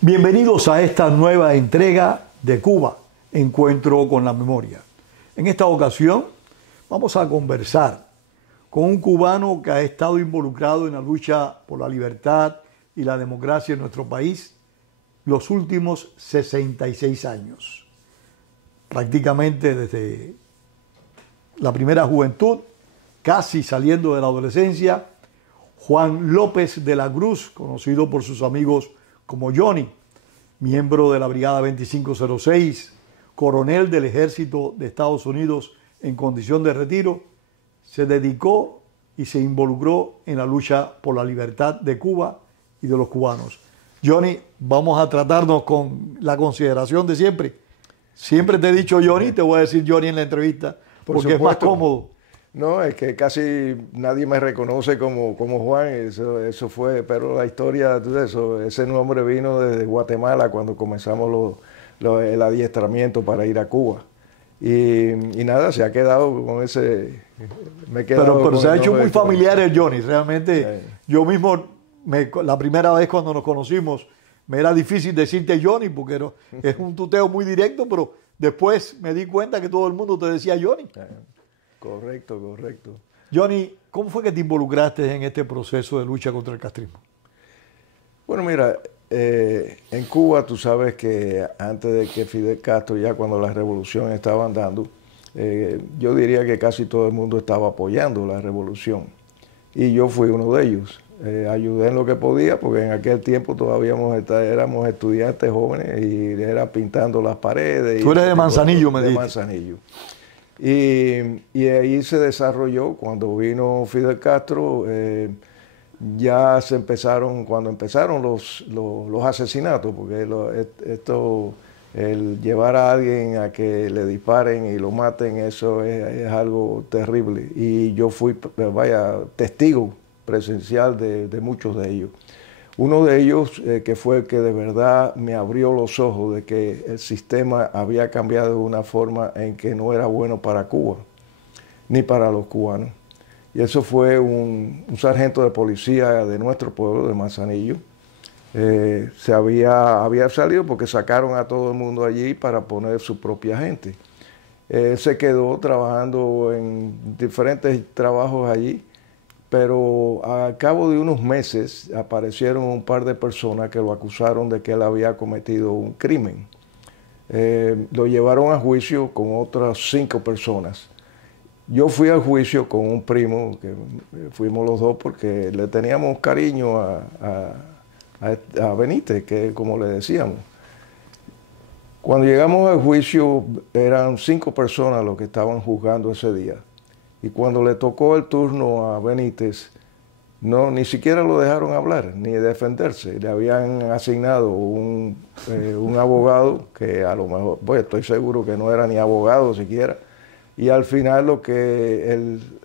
Bienvenidos a esta nueva entrega de Cuba, Encuentro con la Memoria. En esta ocasión vamos a conversar con un cubano que ha estado involucrado en la lucha por la libertad y la democracia en nuestro país los últimos 66 años. Prácticamente desde la primera juventud, casi saliendo de la adolescencia, Juan López de la Cruz, conocido por sus amigos como Johnny, miembro de la Brigada 2506, coronel del Ejército de Estados Unidos en condición de retiro, se dedicó y se involucró en la lucha por la libertad de Cuba y de los cubanos. Johnny, vamos a tratarnos con la consideración de siempre. Siempre te he dicho Johnny, te voy a decir Johnny en la entrevista, porque es más cómodo. No, es que casi nadie me reconoce como Juan, eso fue, pero la historia, ese nombre vino desde Guatemala cuando comenzamos el adiestramiento para ir a Cuba. Y nada, se ha quedado con ese... Pero se ha hecho muy familiar el Johnny, realmente. Yo mismo, la primera vez cuando nos conocimos, me era difícil decirte Johnny, porque es un tuteo muy directo, pero después me di cuenta que todo el mundo te decía Johnny. Correcto. Johnny, ¿cómo fue que te involucraste en este proceso de lucha contra el castrismo? Bueno, mira, en Cuba tú sabes que antes de que Fidel Castro, ya cuando la revolución estaba andando, yo diría que casi todo el mundo estaba apoyando la revolución. Y yo fui uno de ellos. Ayudé en lo que podía, porque en aquel tiempo todavía éramos estudiantes jóvenes y era pintando las paredes. Tú eres de Manzanillo, me dijiste. De Manzanillo. Y ahí se desarrolló, cuando vino Fidel Castro, ya cuando empezaron los asesinatos, porque el llevar a alguien a que le disparen y lo maten, eso es algo terrible. Y yo fui, testigo presencial de muchos de ellos. Uno de ellos, que fue el que de verdad me abrió los ojos de que el sistema había cambiado de una forma en que no era bueno para Cuba, ni para los cubanos. Y eso fue un sargento de policía de nuestro pueblo, de Manzanillo. Había salido porque sacaron a todo el mundo allí para poner su propia gente. Se quedó trabajando en diferentes trabajos allí. Pero al cabo de unos meses aparecieron un par de personas que lo acusaron de que él había cometido un crimen. Lo llevaron a juicio con otras 5 personas. Yo fui al juicio con un primo, que fuimos los dos porque le teníamos cariño a Benítez, que como le decíamos. Cuando llegamos al juicio eran 5 personas los que estaban juzgando ese día. Y cuando le tocó el turno a Benítez, ni siquiera lo dejaron hablar, ni defenderse. Le habían asignado un abogado que a lo mejor, estoy seguro que no era ni abogado siquiera. Y al final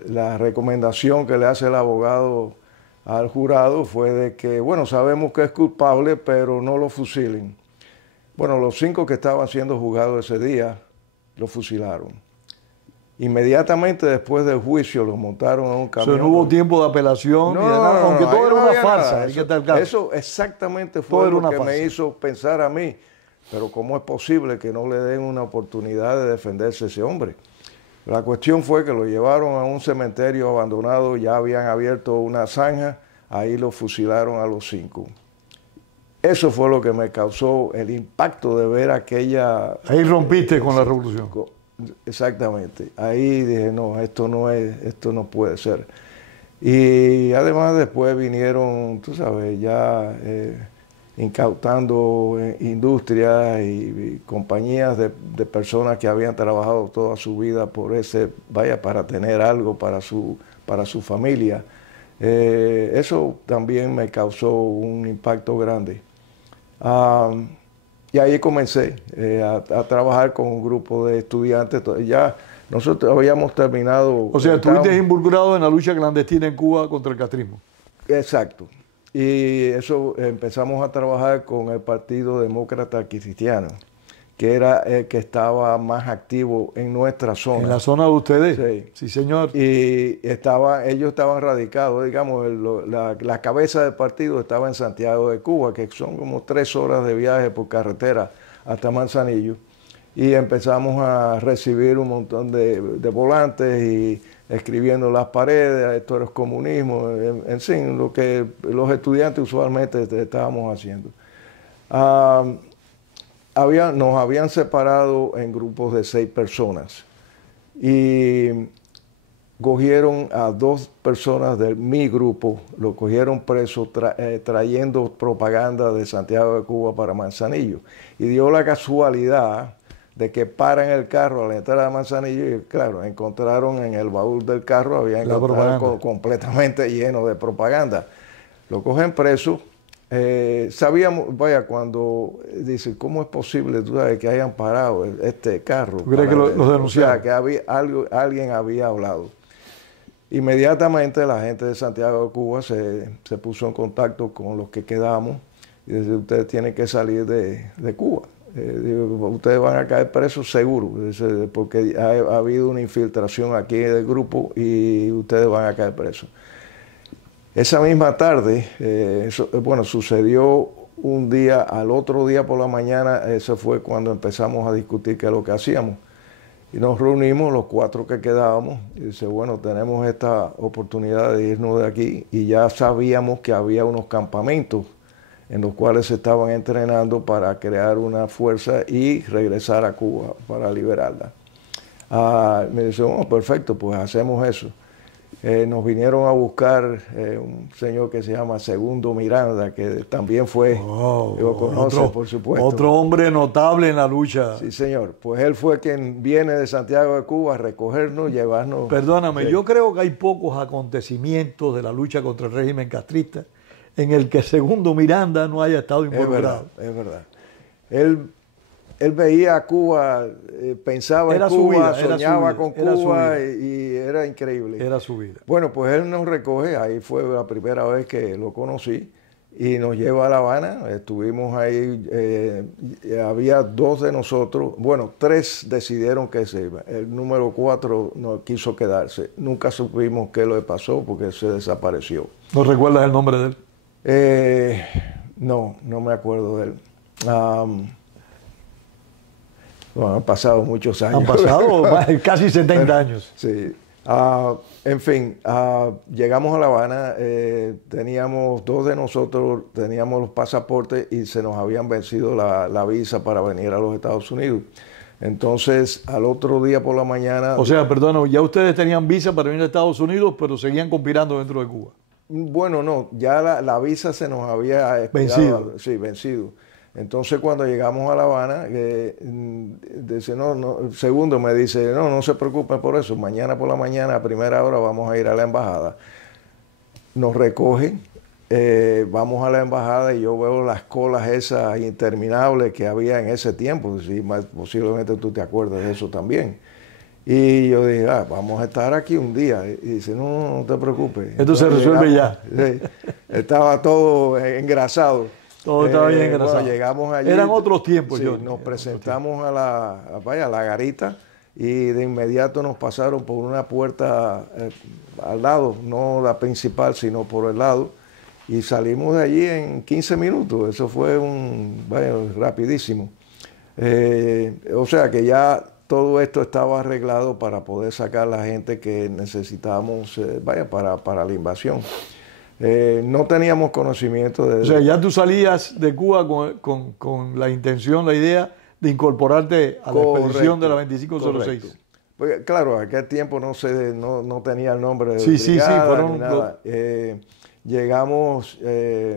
la recomendación que le hace el abogado al jurado fue de que, bueno, sabemos que es culpable, pero no lo fusilen. Bueno, los 5 que estaban siendo juzgados ese día, lo fusilaron. Inmediatamente después del juicio los montaron en un camión. No hubo tiempo de apelación, aunque todo era una farsa. Eso exactamente fue lo que me hizo pensar a mí. Pero ¿cómo es posible que no le den una oportunidad de defenderse a ese hombre? La cuestión fue que lo llevaron a un cementerio abandonado, ya habían abierto una zanja, ahí lo fusilaron a los 5. eso fue lo que me causó el impacto de ver aquella... Ahí rompiste con la revolución. Exactamente. Ahí dije, no, esto no puede ser. Y además después vinieron, tú sabes, ya incautando industrias y compañías de personas que habían trabajado toda su vida por para tener algo para su familia. Eso también me causó un impacto grande. Y ahí comencé a trabajar con un grupo de estudiantes. Ya nosotros habíamos terminado... O sea, estuviste involucrado en la lucha clandestina en Cuba contra el castrismo. Exacto. Y eso empezamos a trabajar con el Partido Demócrata Cristiano, que era el que estaba más activo en nuestra zona. ¿En la zona de ustedes? Sí. Sí, señor. Y ellos estaban radicados, digamos, la cabeza del partido estaba en Santiago de Cuba, que son como 3 horas de viaje por carretera hasta Manzanillo. Y empezamos a recibir un montón de volantes y escribiendo las paredes, esto es comunismo, en fin, lo que los estudiantes usualmente estábamos haciendo. Nos habían separado en grupos de 6 personas y cogieron a 2 personas de mi grupo, lo cogieron preso trayendo propaganda de Santiago de Cuba para Manzanillo. Y dio la casualidad de que paran el carro a la entrada de Manzanillo y claro, encontraron en el baúl del carro, había encontrado completamente lleno de propaganda. Lo cogen preso. Sabíamos, vaya, cuando dice, ¿cómo es posible, tú sabes, que hayan parado este carro? ¿Tú crees que los denunciaron? O sea, que alguien había hablado. Inmediatamente la gente de Santiago de Cuba se puso en contacto con los que quedamos y dice, ustedes tienen que salir de Cuba. Ustedes van a caer presos seguro, porque ha habido una infiltración aquí del grupo y ustedes van a caer presos. Esa misma tarde, sucedió un día, al otro día por la mañana, eso fue cuando empezamos a discutir qué es lo que hacíamos. Y nos reunimos los 4 que quedábamos y dice, bueno, tenemos esta oportunidad de irnos de aquí y ya sabíamos que había unos campamentos en los cuales se estaban entrenando para crear una fuerza y regresar a Cuba para liberarla. Me dice, bueno, perfecto, pues hacemos eso. Nos vinieron a buscar un señor que se llama Segundo Miranda, que también fue, lo conoce, por supuesto. Otro hombre notable en la lucha. Sí, señor. Pues él fue quien viene de Santiago de Cuba a recogernos, llevarnos... Perdóname, sí. Yo creo que hay pocos acontecimientos de la lucha contra el régimen castrista en el que Segundo Miranda no haya estado involucrado. Es verdad. Él veía a Cuba, pensaba en Cuba, soñaba con Cuba y era increíble. Era su vida. Bueno, pues él nos recoge, ahí fue la primera vez que lo conocí, y nos lleva a La Habana. Estuvimos ahí, había 2 de nosotros, bueno, 3 decidieron que se iba. El número 4 no quiso quedarse. Nunca supimos qué le pasó porque se desapareció. ¿No recuerdas el nombre de él? No me acuerdo de él. Bueno, han pasado muchos años. Han pasado casi 70 años. Sí. En fin, llegamos a La Habana, teníamos 2 de nosotros, teníamos los pasaportes y se nos habían vencido la visa para venir a los Estados Unidos. Entonces, al otro día por la mañana... O sea, perdón, ya ustedes tenían visa para venir a Estados Unidos, pero seguían conspirando dentro de Cuba. Bueno, no, ya la visa se nos había vencido. Sí, vencido. Entonces cuando llegamos a La Habana, dice, Segundo me dice, no se preocupen por eso, mañana por la mañana a primera hora vamos a ir a la embajada. Nos recogen, vamos a la embajada y yo veo las colas esas interminables que había en ese tiempo, sí, posiblemente tú te acuerdas de eso también. Y yo dije, vamos a estar aquí un día. Y dice, no te preocupes. Esto se resuelve ya. Sí, estaba todo engrasado. Todo estaba bien engrasado. Bueno, llegamos allí. Eran otros tiempos, sí, nos presentamos a la garita y de inmediato nos pasaron por una puerta al lado, no la principal, sino por el lado. Y salimos de allí en 15 minutos. Eso fue rapidísimo. O sea que ya todo esto estaba arreglado para poder sacar la gente que necesitábamos para la invasión. No teníamos conocimiento de... O sea, ya tú salías de Cuba con la intención, la idea de incorporarte a la expedición de la 2506. Correcto. Porque, claro, aquel tiempo no tenía el nombre de Sí, brigada ni nada. Llegamos,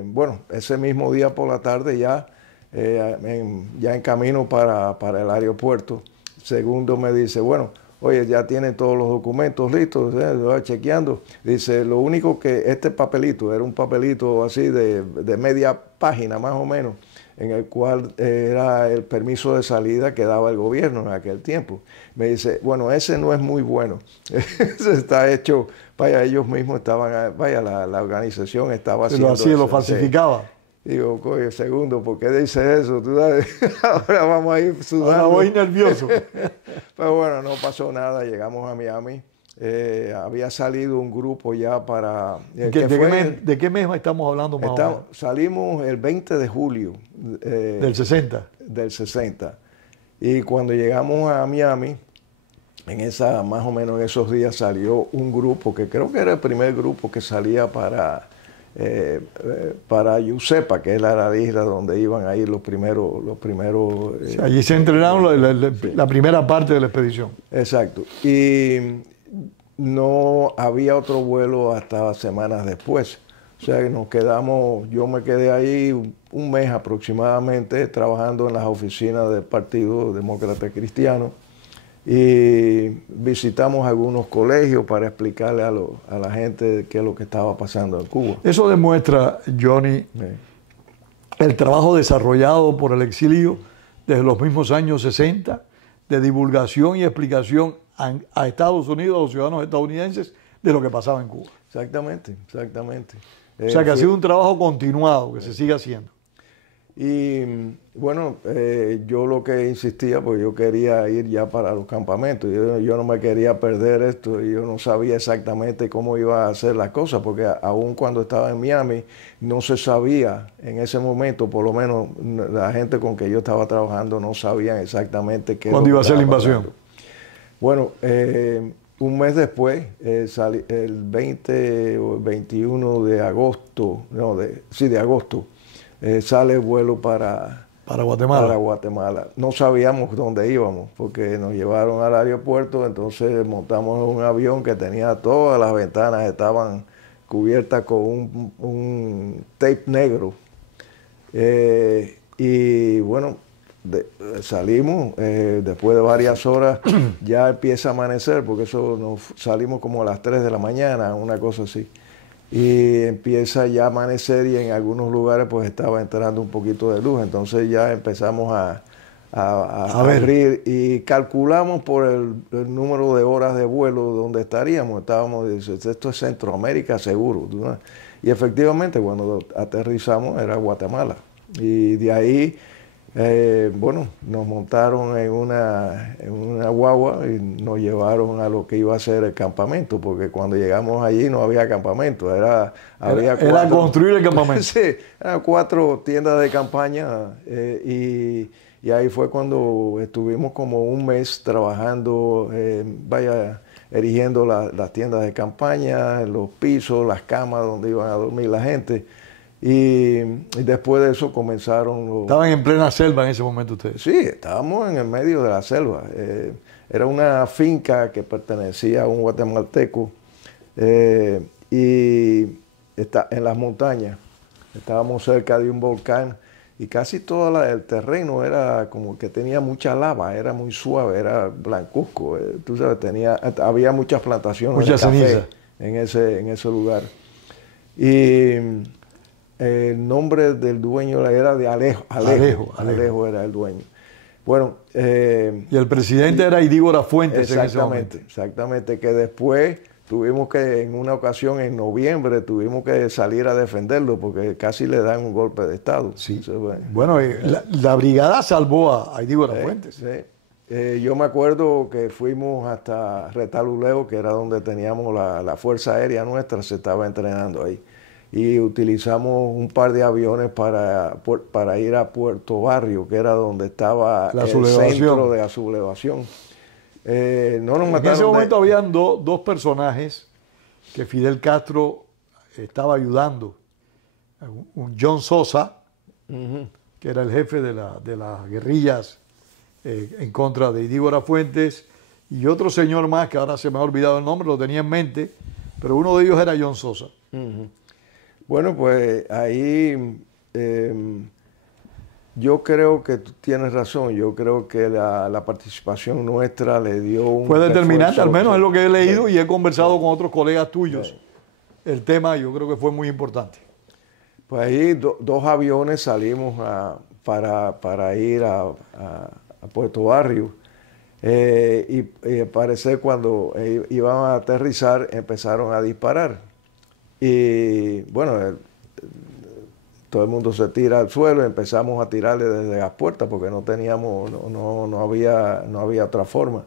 bueno, ese mismo día por la tarde ya en camino para el aeropuerto. Segundo me dice, bueno, oye, ya tienen todos los documentos listos, lo va chequeando. Dice, lo único que este papelito, era un papelito así de media página más o menos, en el cual era el permiso de salida que daba el gobierno en aquel tiempo. Me dice, bueno, ese no es muy bueno. Ese está hecho, vaya, ellos mismos estaban, vaya, la organización estaba haciendo así eso. lo falsificaba. Digo, coño, segundo, ¿por qué dice eso? ¿Tú sabes? Ahora vamos a ir sudando. Ahora voy nervioso. Pero bueno, no pasó nada, llegamos a Miami. Había salido un grupo ya para... ¿De qué mes estamos hablando más o menos? Salimos el 20 de julio. Del 60. Del 60. Y cuando llegamos a Miami, más o menos en esos días salió un grupo, que creo que era el primer grupo que salía para Yusepa, que es la isla donde iban a ir los primeros. Sí, allí se entrenaron sí. La primera parte de la expedición. Exacto. Y no había otro vuelo hasta semanas después. O sea que yo me quedé ahí un mes aproximadamente trabajando en las oficinas del Partido Demócrata Cristiano y visitamos algunos colegios para explicarle a la gente qué es lo que estaba pasando en Cuba. Eso demuestra, Johnny, el trabajo desarrollado por el exilio desde los mismos años 60 de divulgación y explicación a Estados Unidos, a los ciudadanos estadounidenses, de lo que pasaba en Cuba. Exactamente. O sea que ha sido un trabajo continuado, que se sigue haciendo. Y bueno, yo lo que insistía, pues yo quería ir ya para los campamentos. Yo no me quería perder esto y yo no sabía exactamente cómo iba a hacer las cosas, porque aún cuando estaba en Miami no se sabía en ese momento, por lo menos la gente con que yo estaba trabajando no sabían exactamente cuándo iba a ser la invasión. Pasando. Bueno, un mes después, el 20 o 21 de agosto, de agosto, sale el vuelo para Guatemala. No sabíamos dónde íbamos porque nos llevaron al aeropuerto, entonces montamos en un avión que tenía todas las ventanas, estaban cubiertas con un tape negro. Y bueno, salimos, después de varias horas ya empieza a amanecer, porque eso nos salimos como a las 3 de la mañana, una cosa así. Y empieza ya a amanecer y en algunos lugares pues estaba entrando un poquito de luz. Entonces ya empezamos a abrir y calculamos por el número de horas de vuelo donde estaríamos. Esto es Centroamérica seguro, ¿no? Y efectivamente cuando aterrizamos era Guatemala. Y de ahí, bueno, nos montaron en una guagua y nos llevaron a lo que iba a ser el campamento, porque cuando llegamos allí no había campamento, había construir el campamento. Sí, eran 4 tiendas de campaña y ahí fue cuando estuvimos como un mes trabajando, erigiendo las tiendas de campaña, los pisos, las camas donde iban a dormir la gente. Y después de eso comenzaron... ¿Estaban en plena selva en ese momento ustedes? Sí, estábamos en el medio de la selva. Era una finca que pertenecía a un guatemalteco y está en las montañas. Estábamos cerca de un volcán y casi todo el terreno era como que tenía mucha lava, era muy suave, era blancuzco. Tú sabes, había muchas plantaciones de café en ese lugar. Y... el nombre del dueño era de Alejo. Alejo era el dueño. Bueno. Y el presidente era Idígora Fuentes en ese momento. Exactamente, que después tuvimos que, en una ocasión en noviembre, tuvimos que salir a defenderlo porque casi le dan un golpe de Estado. Sí. Entonces, bueno, la brigada salvó a Idígora Fuentes. Sí. Yo me acuerdo que fuimos hasta Retaluleu, que era donde teníamos la Fuerza Aérea nuestra, se estaba entrenando ahí. Y utilizamos un par de aviones para ir a Puerto Barrio, que era donde estaba el centro de la sublevación. En ese momento habían dos personajes que Fidel Castro estaba ayudando a un John Sosa, que era el jefe de las guerrillas en contra de Indígora Fuentes, y otro señor más, que ahora se me ha olvidado el nombre, lo tenía en mente, pero uno de ellos era John Sosa. Bueno, pues ahí yo creo que tú tienes razón. Yo creo que la participación nuestra le dio un Fue determinante, al menos es lo que he leído y he conversado con otros colegas tuyos. El tema yo creo que fue muy importante. Pues ahí dos aviones salimos para ir a Puerto Barrio. Y al parecer cuando iban a aterrizar empezaron a disparar. Y bueno, todo el mundo se tira al suelo y empezamos a tirarle desde las puertas porque no teníamos, no había otra forma.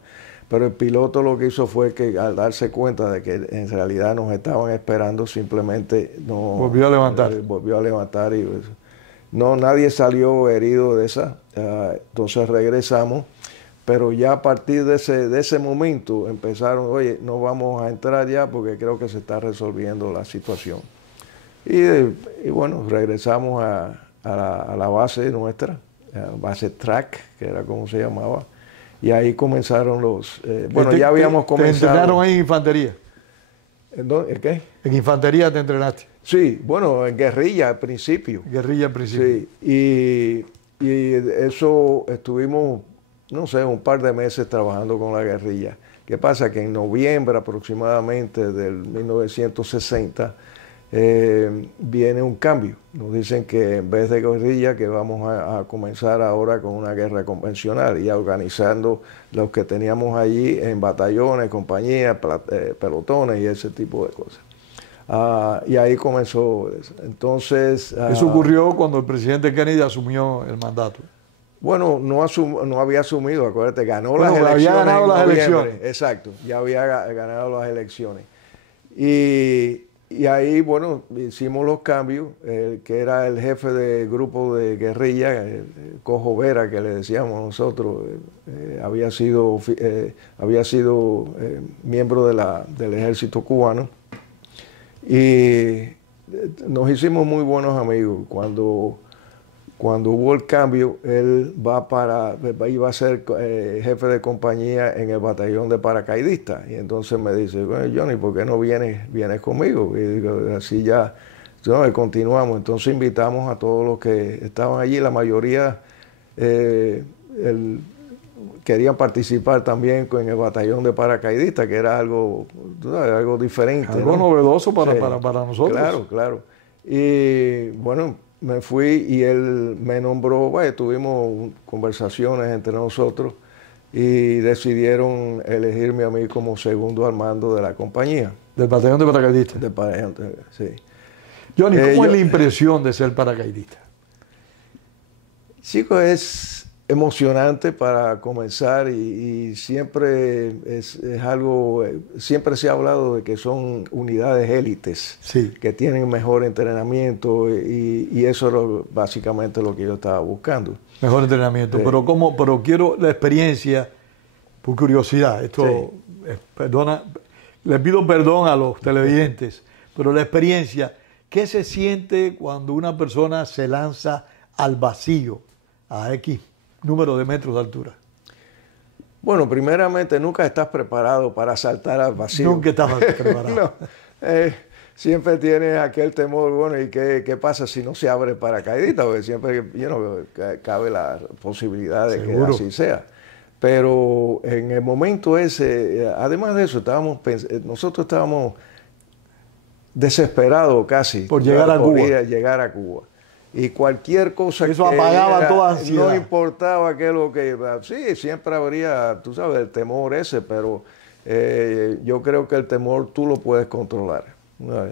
Pero el piloto lo que hizo fue que al darse cuenta de que en realidad nos estaban esperando, simplemente no volvió a levantar. Volvió a levantar y no, nadie salió herido de esa. Entonces regresamos. Pero ya a partir de ese momento empezaron, oye, no vamos a entrar ya porque creo que se está resolviendo la situación. Y bueno, regresamos a la base nuestra, base track, que era como se llamaba, y ahí comenzaron los... bueno, ya habíamos comenzado... ¿Te entrenaron ahí en infantería? ¿En qué? ¿En infantería te entrenaste? Sí, bueno, en guerrilla al principio. Guerrilla al principio. Sí, y eso estuvimos, no sé, un par de meses trabajando con la guerrilla. ¿Qué pasa? Que en noviembre aproximadamente del 1960 viene un cambio. Nos dicen que en vez de guerrilla que vamos a comenzar ahora con una guerra convencional y organizando los que teníamos allí en batallones, compañías, pelotones y ese tipo de cosas. Y ahí comenzó. Entonces... Eso ocurrió cuando el presidente Kennedy asumió el mandato. Bueno, no había asumido, acuérdate, ganó las elecciones. Había ganado las elecciones. Exacto, ya había ganado las elecciones. Y ahí, bueno, hicimos los cambios, que era el jefe del grupo de guerrilla, Cojo Vera, que le decíamos nosotros, había sido miembro del ejército cubano. Y nos hicimos muy buenos amigos. Cuando hubo el cambio, él iba a ser jefe de compañía en el batallón de paracaidistas. Y entonces me dice, bueno, Johnny, ¿por qué no vienes quconmigo? Y digo, así ya, no, continuamos. Entonces invitamos a todos los que estaban allí. La mayoría querían participar también en el batallón de paracaidistas, que era algo diferente. Algo novedoso para nosotros. Claro, claro. Y bueno, me fui y él me nombró, bueno, tuvimos conversaciones entre nosotros y decidieron elegirme a mí como segundo al mando de la compañía. ¿Del batallón de paracaidistas? Del batallón, sí. Johnny, ¿cómo es la impresión de ser paracaidista? Chico, es emocionante para comenzar y siempre es algo, siempre se ha hablado de que son unidades élites, sí, que tienen mejor entrenamiento y eso es básicamente lo que yo estaba buscando. Mejor entrenamiento, pero quiero la experiencia, por curiosidad, esto, perdona, les pido perdón a los televidentes, pero la experiencia, ¿qué se siente cuando una persona se lanza al vacío a X número de metros de altura? Bueno, primeramente nunca estás preparado para saltar al vacío. Nunca estás preparado. No, siempre tienes aquel temor, bueno, ¿y qué pasa si no se abre el paracaidista? Porque siempre cabe la posibilidad de que así sea. Pero en el momento ese, además de eso, nosotros estábamos desesperados casi por llegar a Cuba. Llegar a Cuba. Y cualquier cosa eso apagaba toda ansiedad. No importaba qué es lo que... Sí, siempre habría, tú sabes, el temor ese, pero yo creo que el temor tú lo puedes controlar.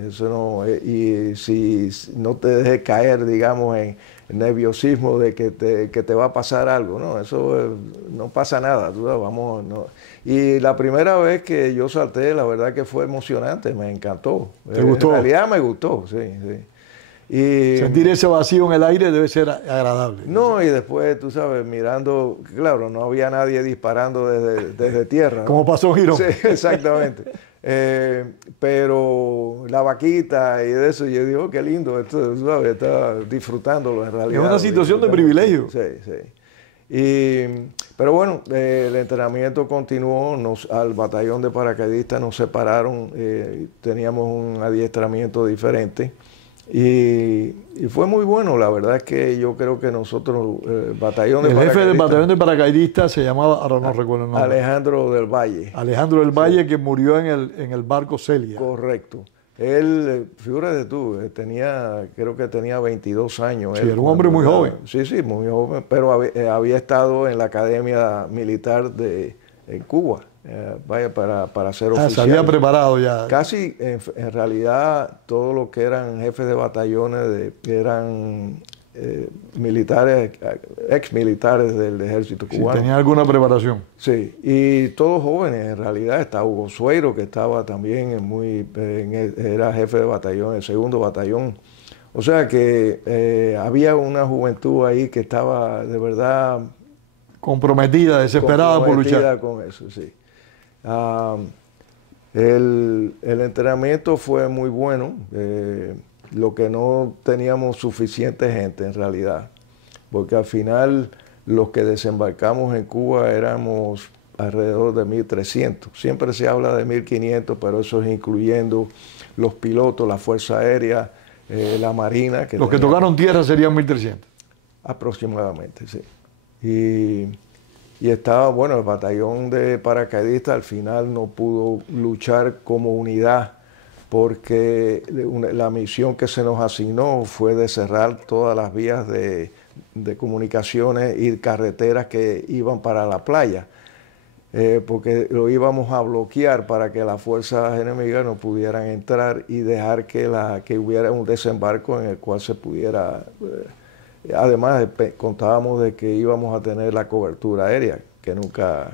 Eso no, y si no te dejes caer, digamos, en nerviosismo de que te va a pasar algo, no, eso no pasa nada. No. Y la primera vez que yo salté, la verdad que fue emocionante, me encantó. ¿Te gustó? En realidad me gustó, sí. Y sentir ese vacío en el aire debe ser agradable. No, y después, tú sabes, mirando, claro, no había nadie disparando desde tierra, ¿no? Como pasó en Girón. Sí, exactamente. Pero la vaquita y de eso, yo digo, qué lindo, esto, ¿sabes? Estaba disfrutándolo en realidad. Es una situación de privilegio. Sí, sí. Pero bueno, el entrenamiento continuó, al batallón de paracaidistas nos separaron, teníamos un adiestramiento diferente y fue muy bueno. La verdad es que yo creo que nosotros, el jefe del batallón de paracaidistas se llamaba, ahora no recuerdo el nombre. Alejandro del Valle. Alejandro del Valle, sí, que murió en el barco Celia. Correcto. Él, figúrate tú, creo que tenía 22 años. Sí, era un hombre muy joven. Sí, muy joven, pero había estado en la Academia Militar en Cuba, para ser oficial. Se había preparado ya. Casi, en realidad, todos los que eran jefes de batallones eran militares, exmilitares del ejército cubano. Sí, tenía alguna preparación. Sí, y todos jóvenes en realidad. Está Hugo Sueiro, que estaba también era jefe de batallón, el segundo batallón. O sea que había una juventud ahí que estaba de verdad comprometida, desesperada por luchar. Con eso, sí. El entrenamiento fue muy bueno. Lo que no teníamos suficiente gente en realidad, porque al final los que desembarcamos en Cuba éramos alrededor de 1.300. Siempre se habla de 1.500, pero eso es incluyendo los pilotos, la Fuerza Aérea, la Marina. Los que tocaron tierra serían 1.300. Aproximadamente, sí. Y estaba, bueno, el batallón de paracaidistas al final no pudo luchar como unidad, porque la misión que se nos asignó fue de cerrar todas las vías de comunicaciones y carreteras que iban para la playa, porque lo íbamos a bloquear para que las fuerzas enemigas no pudieran entrar y dejar que hubiera un desembarco en el cual se pudiera... además, contábamos de que íbamos a tener la cobertura aérea, que nunca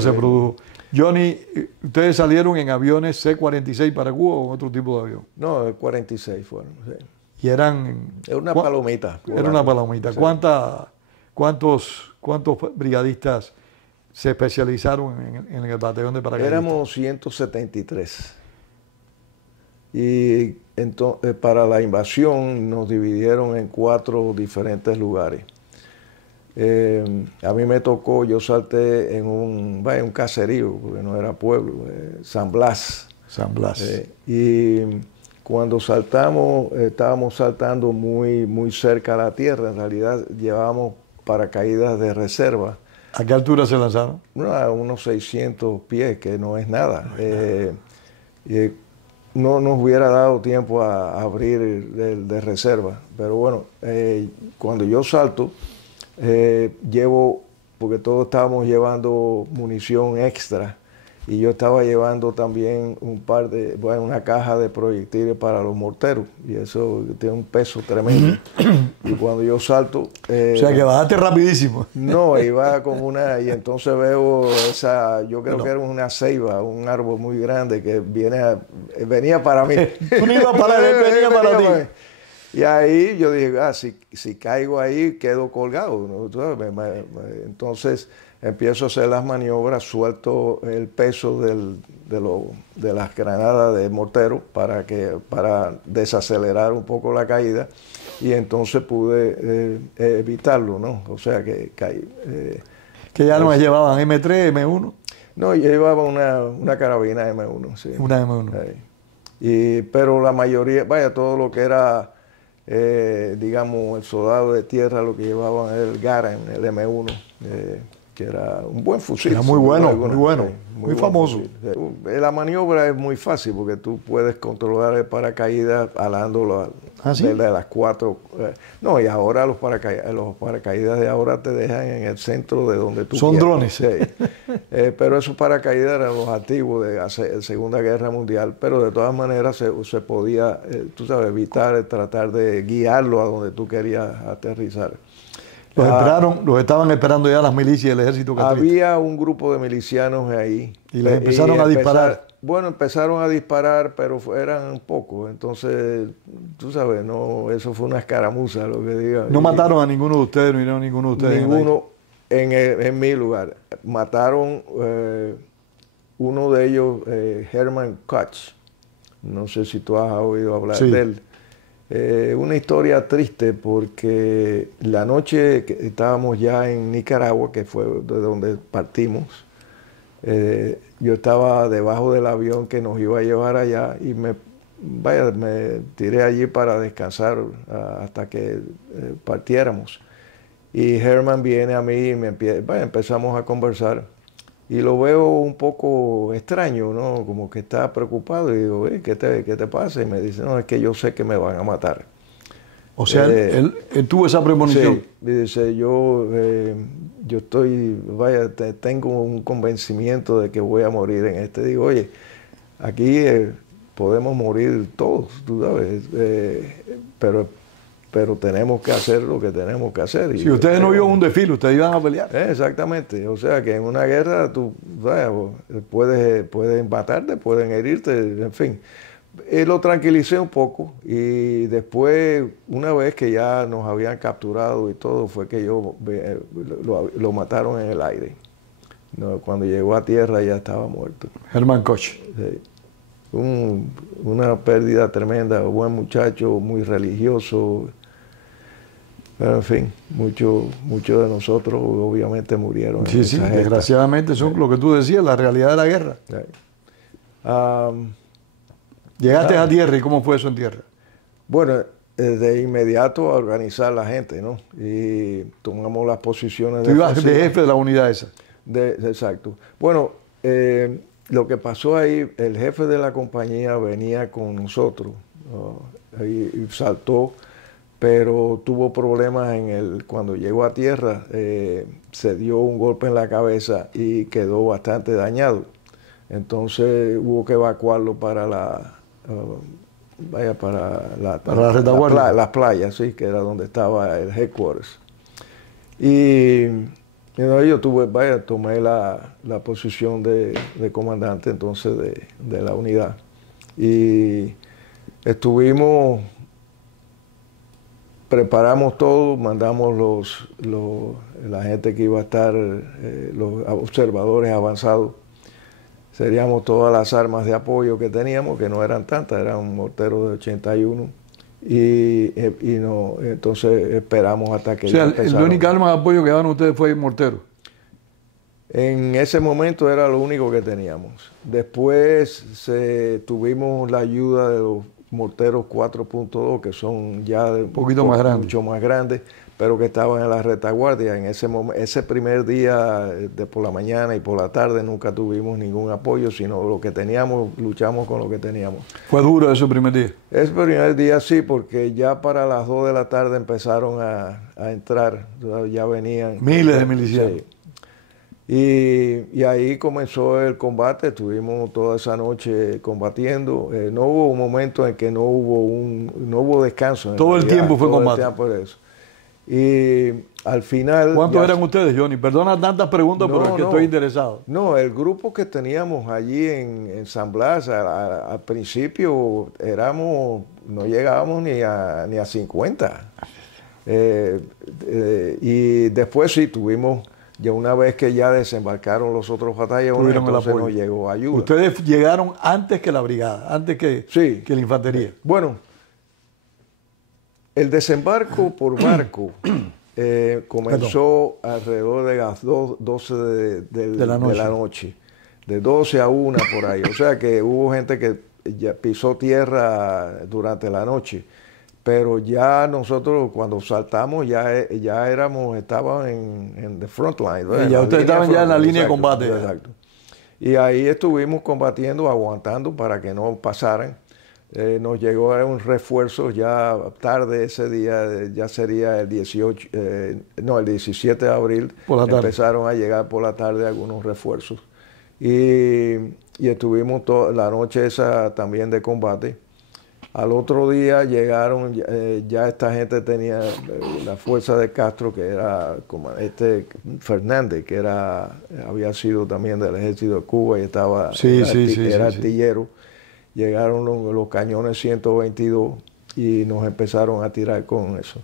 se produjo. Johnny, ¿ustedes salieron en aviones C-46 para Cuba o en otro tipo de avión? No, el 46 fueron, sí. Y eran... Era una palomita. Era una palomita. Sí. ¿Cuántos brigadistas se especializaron en el batallón de paracaidistas? Éramos 173. Y entonces, para la invasión nos dividieron en 4 diferentes lugares. A mí me tocó, yo salté en un caserío, porque no era pueblo, San Blas. San Blas. Y cuando saltamos, estábamos saltando muy, muy cerca a la tierra. En realidad llevábamos paracaídas de reserva. ¿A qué altura se lanzaron? A unos 600 pies, que no es nada. No nos hubiera dado tiempo a abrir de reserva. Pero bueno, cuando yo salto, porque todos estábamos llevando munición extra, y yo estaba llevando también una caja de proyectiles para los morteros, y eso tiene un peso tremendo. Y cuando yo salto... o sea, que bajaste rapidísimo. No, iba con y entonces veo yo creo que era una ceiba, un árbol muy grande que venía para mí. Tú no ibas para él, venía para ti. Y ahí yo dije, si caigo ahí, quedo colgado, ¿no? Entonces empiezo a hacer las maniobras, suelto el peso de las granadas de mortero para desacelerar un poco la caída, y entonces pude evitarlo, ¿no? O sea que caí. ¿Que ya no llevaban M3, M1? No, yo llevaba una carabina M1, sí. Una M1. Pero la mayoría, todo lo que era... digamos, el soldado de tierra, lo que llevaban era el Garand, el M1, que era un buen fusil. Era muy bueno, muy famoso. La maniobra es muy fácil porque tú puedes controlar el paracaídas alándolo de las 4. No, y ahora los paracaídas de ahora te dejan en el centro de donde tú son quieras. Drones. Sí. Pero esos paracaídas eran los antiguos de la Segunda Guerra Mundial, pero de todas maneras se podía, tú sabes, evitar, tratar de guiarlo a donde tú querías aterrizar. Los estaban esperando ya las milicias del ejército castrista. Había un grupo de milicianos ahí. Y les empezaron a disparar. Bueno, empezaron a disparar, pero eran pocos. Entonces, tú sabes, eso fue una escaramuza, lo que diga. No mataron a ninguno de ustedes, no hirieron a ninguno de ustedes. Ninguno en mi lugar. Mataron uno de ellos, Herman Koch, no sé si tú has oído hablar Sí. de él. Una historia triste porque la noche que estábamos ya en Nicaragua, que fue de donde partimos, yo estaba debajo del avión que nos iba a llevar allá y me tiré allí para descansar hasta que partiéramos. Y Herman viene a mí y empezamos a conversar. Y lo veo un poco extraño, ¿no? Como que está preocupado. Y digo, ¿qué te pasa? Y me dice, no, es que yo sé que me van a matar. O sea, él tuvo esa premonición. Sí, dice, yo estoy, tengo un convencimiento de que voy a morir en este. Digo, oye, aquí podemos morir todos, tú sabes, pero tenemos que hacer lo que tenemos que hacer. Si ustedes no iban a un desfile, ustedes iban a pelear. Exactamente, o sea que en una guerra tú pueden matarte, pueden herirte, en fin. Lo tranquilicé un poco y después, una vez que ya nos habían capturado y todo, fue que lo mataron en el aire. No, cuando llegó a tierra ya estaba muerto. Herman Koch. Sí. Una pérdida tremenda, buen muchacho, muy religioso. Pero en fin, muchos de nosotros obviamente murieron. Sí, sí, desgraciadamente son lo que tú decías, la realidad de la guerra. Llegaste a tierra, ¿y cómo fue eso en tierra? Bueno, de inmediato a organizar la gente, ¿no? Y tomamos las posiciones. Tú ibas de jefe de la unidad esa. Exacto. Bueno, lo que pasó ahí, el jefe de la compañía venía con nosotros y saltó, pero tuvo problemas cuando llegó a tierra, se dio un golpe en la cabeza y quedó bastante dañado. Entonces hubo que evacuarlo para la retaguardia. Las playas, sí, que era donde estaba el headquarters. Y yo tomé la posición de comandante entonces de la unidad. Y preparamos todo, mandamos la gente que iba a estar, los observadores avanzados. Seríamos todas las armas de apoyo que teníamos, que no eran tantas, eran un mortero de 81. Entonces esperamos hasta que... O sea, la única arma de apoyo que daban ustedes fue el mortero. En ese momento era lo único que teníamos. Después tuvimos la ayuda de los morteros 4.2, que son ya un poquito más grandes, mucho más grandes, pero que estaban en la retaguardia. En ese primer día, por la mañana y por la tarde, nunca tuvimos ningún apoyo, sino lo que teníamos, luchamos con lo que teníamos. ¿Fue duro ese primer día? Ese primer día sí, porque ya para las 2 de la tarde empezaron a entrar, ya venían... Miles de milicianos. Sí. Y ahí comenzó el combate, estuvimos toda esa noche combatiendo. No hubo un momento en que no hubo descanso. Todo el tiempo fue combate. Por eso. Y al final... ¿Cuántos eran ustedes, Johnny? Perdona tantas preguntas, pero es que estoy interesado. No, el grupo que teníamos allí en San Blas, al principio no llegábamos ni a 50. Y después sí tuvimos... Ya una vez que ya desembarcaron los otros batallones, entonces nos llegó ayuda. Ustedes llegaron antes que la brigada, antes que la infantería. Bueno, el desembarco por barco comenzó alrededor de las 12 de la noche. De 12 a 1 por ahí. O sea que hubo gente que ya pisó tierra durante la noche. Pero ya nosotros cuando saltamos estábamos en the front line. ¿no? Ya ustedes estaban ya en la línea de combate. Exacto. Y ahí estuvimos combatiendo, aguantando para que no pasaran. Nos llegó un refuerzo ya tarde ese día, ya sería el 17 de abril. Por la tarde. Empezaron a llegar por la tarde algunos refuerzos. Y estuvimos toda la noche esa también de combate. Al otro día llegaron, ya esta gente tenía la fuerza de Castro, que era como Fernández, que había sido también del ejército de Cuba y era artillero. Llegaron los cañones 122 y nos empezaron a tirar con eso.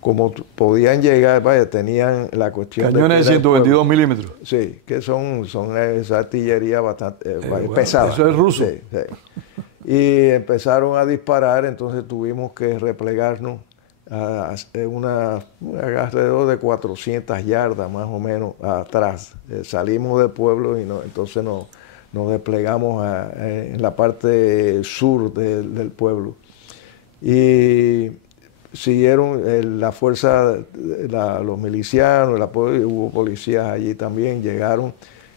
como podían llegar, vaya, tenían la cuestión cañones de 122 milímetros. Sí, que son esa artillería bastante pesada. Eso es ruso. Sí, sí. Y empezaron a disparar, entonces tuvimos que replegarnos alrededor de 400 yardas más o menos atrás. Salimos del pueblo y entonces nos desplegamos en la parte sur del pueblo. Y siguieron la fuerza, los milicianos, hubo policías allí también, llegaron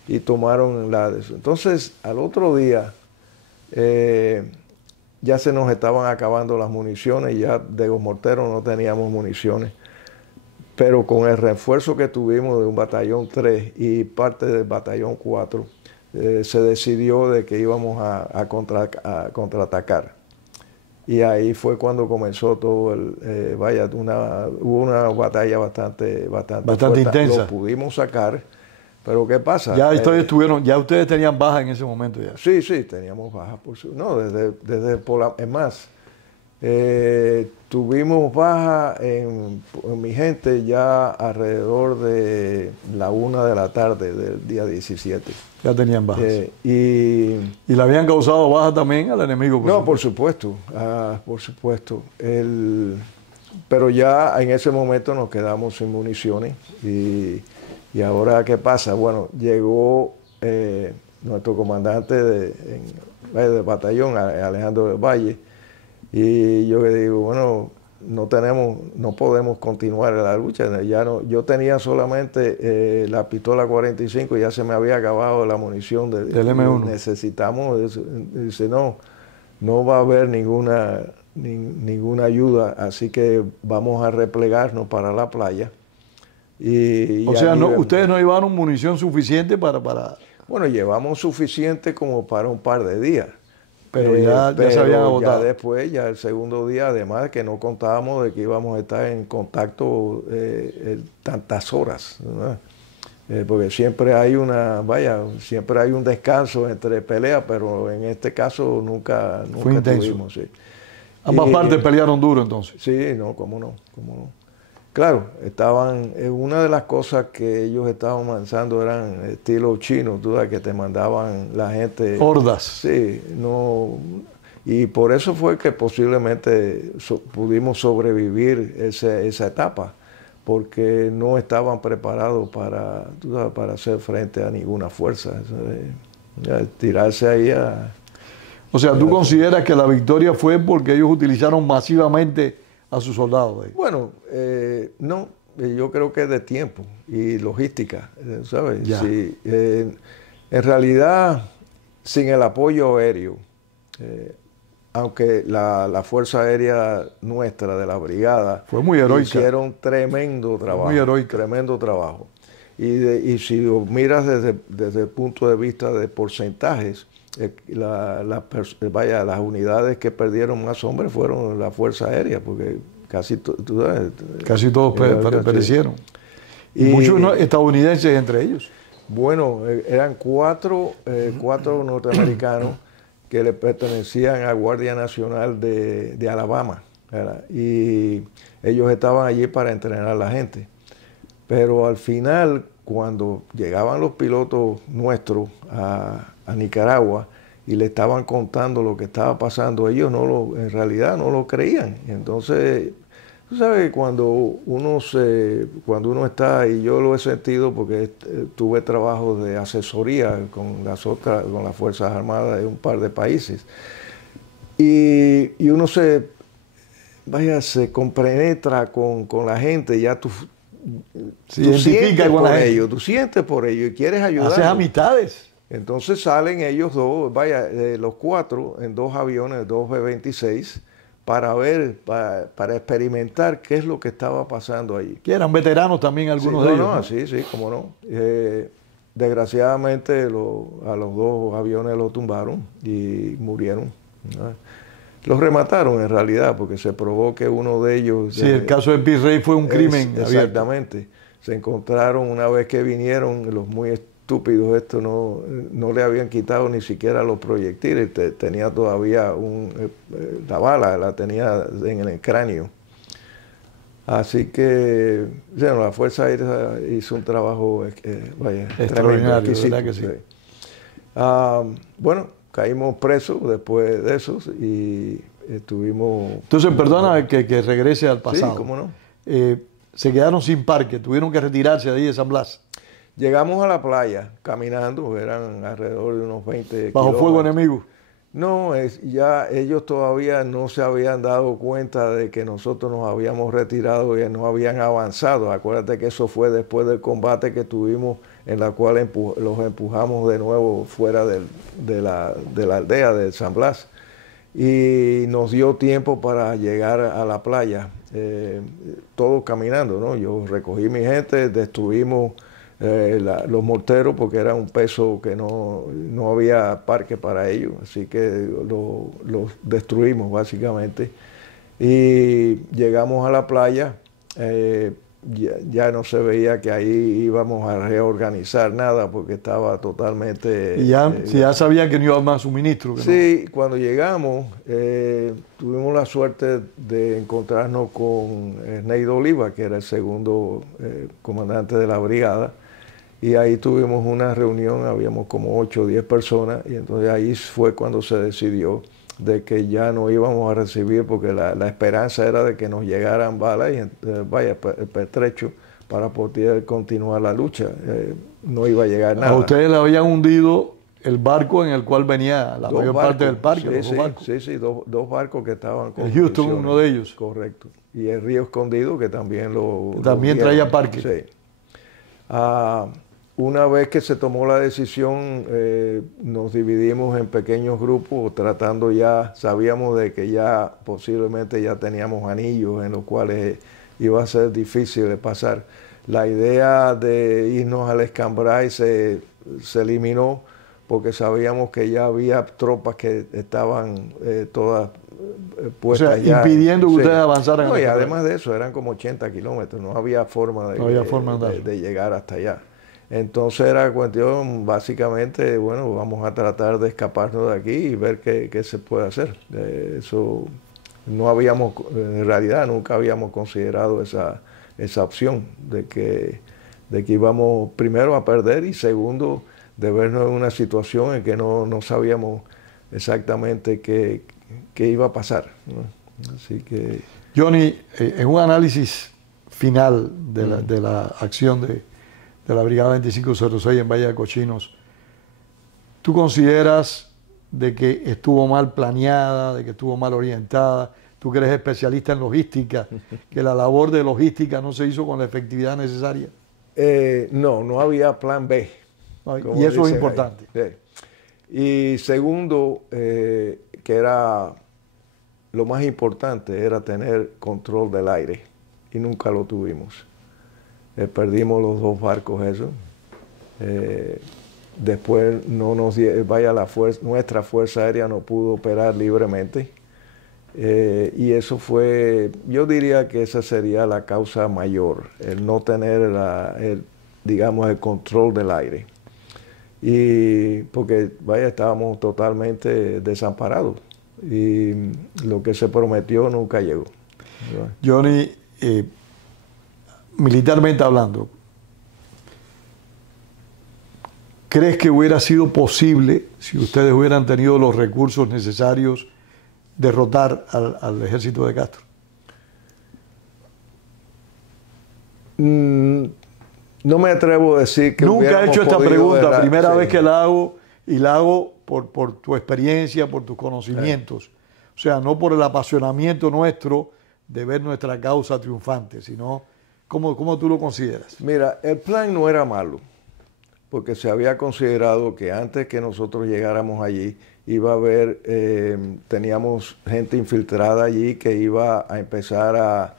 y tomaron Entonces, al otro día, ya se nos estaban acabando las municiones, ya de los morteros no teníamos municiones, pero con el refuerzo que tuvimos de un batallón 3 y parte del batallón 4, se decidió de que íbamos a contraatacar. Y ahí fue cuando comenzó todo hubo una batalla bastante fuerte. intensa. Lo pudimos sacar, pero ¿qué pasa? Ya ustedes tenían baja en ese momento ya. Sí, teníamos baja. Es más, tuvimos baja en mi gente ya alrededor de la 1 de la tarde del día 17. Ya tenían bajas. ¿Y le habían causado baja también al enemigo? Por supuesto. Por supuesto. Pero ya en ese momento nos quedamos sin municiones. Y ahora, ¿qué pasa? Bueno, llegó nuestro comandante de batallón, Alejandro del Valle, y yo le digo, bueno, no podemos continuar la lucha. Yo tenía solamente la pistola 45 y ya se me había acabado la munición del M1. Necesitamos eso. Dice, no va a haber ninguna ayuda, así que vamos a replegarnos para la playa. Ustedes no llevaron munición suficiente para... Bueno, llevamos suficiente como para un par de días. Pero ya se habían agotado. Ya después, ya el segundo día, además que no contábamos de que íbamos a estar en contacto tantas horas, ¿verdad? Porque siempre hay siempre hay un descanso entre peleas, pero en este caso nunca fue intenso. Tuvimos. Sí. Ambas partes pelearon duro entonces. Sí, cómo no. Claro, una de las cosas que ellos estaban lanzando eran estilo chino, tú sabes, que te mandaban la gente. Hordas. Sí, y por eso fue que posiblemente pudimos sobrevivir esa etapa, porque no estaban preparados para hacer frente a ninguna fuerza. Tirarse ahí O sea, ¿tú consideras que la victoria fue porque ellos utilizaron masivamente a sus soldados? Bueno, no, yo creo que es de tiempo y logística, ¿sabes? Sí, en realidad, sin el apoyo aéreo, aunque la Fuerza Aérea nuestra de la brigada fue muy heroica, hicieron tremendo trabajo. Muy heroica. Tremendo trabajo. Y si lo miras desde el punto de vista de porcentajes, las unidades que perdieron más hombres fueron la Fuerza Aérea, porque casi todos perecieron. Y muchos estadounidenses entre ellos. Bueno, eran cuatro norteamericanos que le pertenecían a Guardia Nacional de Alabama, ¿verdad? Y ellos estaban allí para entrenar a la gente. Pero al final, cuando llegaban los pilotos nuestros a Nicaragua y le estaban contando lo que estaba pasando, ellos en realidad no lo creían. Entonces, tú sabes, cuando uno está, y yo lo he sentido porque tuve trabajo de asesoría con las Fuerzas Armadas de un par de países, y uno se compenetra con la gente, ya tú sientes por ellos, y quieres ayudar. Haces amistades. Entonces salen ellos dos, los cuatro, en dos aviones, dos B-26, para ver, para experimentar qué es lo que estaba pasando allí. Que eran veteranos también algunos de ellos. Sí, cómo no. Desgraciadamente a los dos aviones los tumbaron y murieron, ¿no? Los remataron en realidad, porque se probó que uno de ellos... Sí, el caso de Pirrey fue un crimen. Exactamente. Se encontraron una vez que vinieron, los muy estúpidos estos no le habían quitado ni siquiera los proyectiles, tenía todavía la bala, la tenía en el cráneo. Así que, bueno, la Fuerza Aérea hizo un trabajo, vaya, extraordinario, exquisito, ¿verdad que sí? Bueno, caímos presos después de eso y estuvimos... Entonces, perdona que regrese al Sí, pasado. cómo no. Se quedaron sin parque, tuvieron que retirarse de ahí de San Blas. Llegamos a la playa caminando, eran alrededor de unos 20 Bajo kilómetros. fuego enemigo. No, ya ellos todavía no se habían dado cuenta de que nosotros nos habíamos retirado y no habían avanzado. Acuérdate que eso fue después del combate que tuvimos, en la cual los empujamos de nuevo fuera de la aldea de San Blas. Y nos dio tiempo para llegar a la playa, todos caminando, ¿no? Yo recogí mi gente, destruimos los morteros porque era un peso que no había parque para ellos, así que los destruimos básicamente. Y llegamos a la playa, ya no se veía que ahí íbamos a reorganizar nada porque estaba totalmente... Y ya sabían que no iba más suministro. Sí, cuando llegamos tuvimos la suerte de encontrarnos con Neido Oliva, que era el segundo comandante de la brigada, y ahí tuvimos una reunión, habíamos como 8 o 10 personas, y entonces ahí fue cuando se decidió de que ya no íbamos a recibir, porque la esperanza era de que nos llegaran balas y vaya, pertrecho para poder continuar la lucha. No iba a llegar nada. A ustedes le habían hundido el barco en el cual venía la mayor parte del parque, sí, los dos barcos. Sí, dos barcos que estaban con el Houston, uno de ellos. Correcto. Y el Río Escondido, que también también traía parque. Sí. Una vez que se tomó la decisión, nos dividimos en pequeños grupos, tratando ya, sabíamos de que ya posiblemente ya teníamos anillos en los cuales iba a ser difícil de pasar. La idea de irnos al Escambray se eliminó porque sabíamos que ya había tropas que estaban todas puestas, o sea, ya impidiendo que ustedes avanzaran. No, y además de eso, eran como 80 kilómetros, no había forma de llegar hasta allá. Entonces era cuestión, básicamente, bueno, vamos a tratar de escaparnos de aquí y ver qué se puede hacer. Eso no habíamos, en realidad nunca habíamos considerado esa opción de que íbamos primero a perder y segundo de vernos en una situación en que no sabíamos exactamente qué iba a pasar, ¿no? Así que... Johnny, en un análisis final de la acción de la Brigada 2506 en Valle de Cochinos, ¿tú consideras de que estuvo mal planeada, de que estuvo mal orientada? Tú que eres especialista en logística, que la labor de logística no se hizo con la efectividad necesaria. No había plan B. Y eso es importante. Sí. Y segundo, que era lo más importante, era tener control del aire, y nunca lo tuvimos. Perdimos los 2 barcos esos. Después nuestra Fuerza Aérea no pudo operar libremente. Y eso fue, yo diría que esa sería la causa mayor, el no tener digamos, el control del aire. Y porque, estábamos totalmente desamparados y lo que se prometió nunca llegó. Johnny, militarmente hablando, ¿crees que hubiera sido posible, si ustedes hubieran tenido los recursos necesarios, derrotar al ejército de Castro? No me atrevo a decir que nunca he hecho esta pregunta, primera vez que la hago, y la hago por tu experiencia, por tus conocimientos. O sea, no por el apasionamiento nuestro de ver nuestra causa triunfante, sino ¿cómo tú lo consideras? Mira, el plan no era malo, porque se había considerado que antes que nosotros llegáramos allí, iba a haber, teníamos gente infiltrada allí que iba a empezar a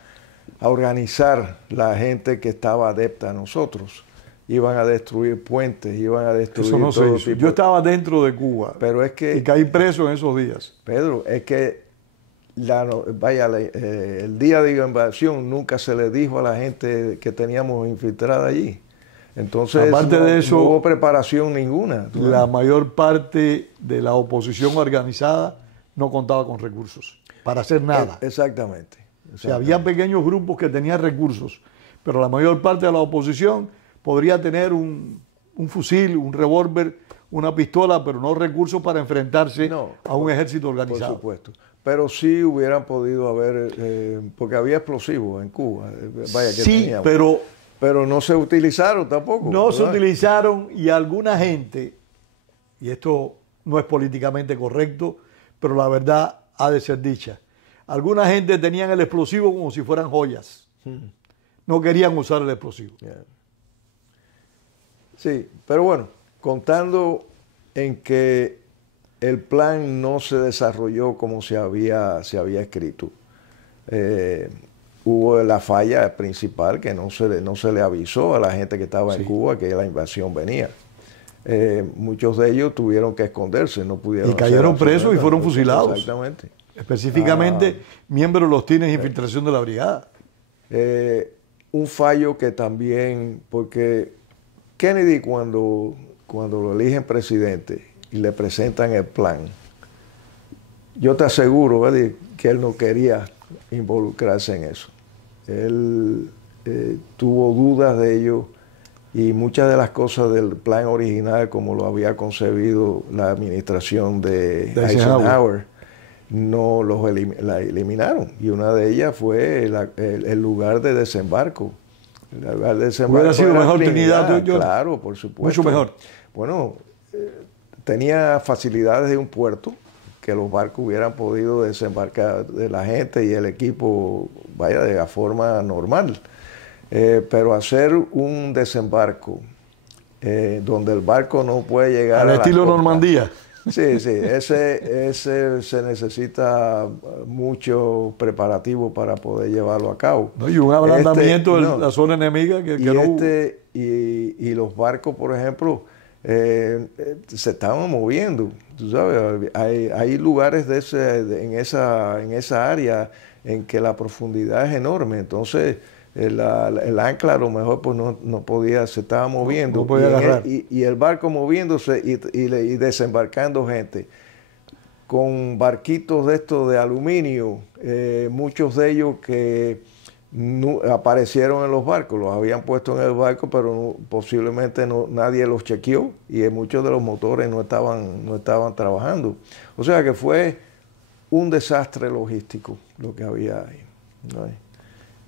organizar la gente que estaba adepta a nosotros. Iban a destruir puentes, iban a destruir eso no todo tipo. Yo estaba dentro de Cuba, pero es que, y caí preso en esos días. Pedro, es que el día de la invasión nunca se le dijo a la gente que teníamos infiltrada allí. Entonces, aparte de eso, no hubo preparación ninguna. La mayor parte de la oposición organizada no contaba con recursos para hacer nada. Exactamente. O sea, había pequeños grupos que tenían recursos, pero la mayor parte de la oposición podría tener un fusil, un revólver, una pistola, pero no recursos para enfrentarse a un ejército organizado. Por supuesto. Pero sí hubieran podido haber, porque había explosivos en Cuba. Vaya, que sí, teníamos. Pero no se utilizaron tampoco. No se utilizaron, y alguna gente, y esto no es políticamente correcto, pero la verdad ha de ser dicha, alguna gente tenían el explosivo como si fueran joyas. No querían usar el explosivo. Sí, pero bueno, contando en que el plan no se desarrolló como se había escrito. Hubo la falla principal, que no se le avisó a la gente que estaba en Cuba que la invasión venía. Muchos de ellos tuvieron que esconderse, no pudieron. Y cayeron presos y fueron fusilados. Exactamente. Específicamente miembros de los tines de infiltración de la brigada. Un fallo que también, porque Kennedy cuando lo eligen presidente y le presentan el plan, yo te aseguro, ¿verdad?, que él no quería involucrarse en eso. Él tuvo dudas de ello, y muchas de las cosas del plan original, como lo había concebido la administración de Eisenhower, no la eliminaron. Y una de ellas fue el lugar de desembarco. El lugar de desembarco hubiera sido mejor Trinidad. Claro, por supuesto. Mucho mejor. Bueno, tenía facilidades de un puerto que los barcos hubieran podido desembarcar de la gente y el equipo, vaya, de la forma normal. Pero hacer un desembarco donde el barco no puede llegar al estilo Normandía. Sí, ese se necesita mucho preparativo para poder llevarlo a cabo. No, y un ablandamiento de la zona enemiga que no hubo. Y los barcos, por ejemplo, se estaban moviendo. Tú sabes, hay lugares en esa área en que la profundidad es enorme. Entonces, el ancla a lo mejor pues no podía, se estaba moviendo. No podía agarrar. Y el barco moviéndose y desembarcando gente con barquitos de estos de aluminio, muchos de ellos que aparecieron en los barcos, los habían puesto en el barco, pero posiblemente nadie los chequeó, y muchos de los motores no estaban trabajando. O sea que fue un desastre logístico lo que había ahí, ¿no?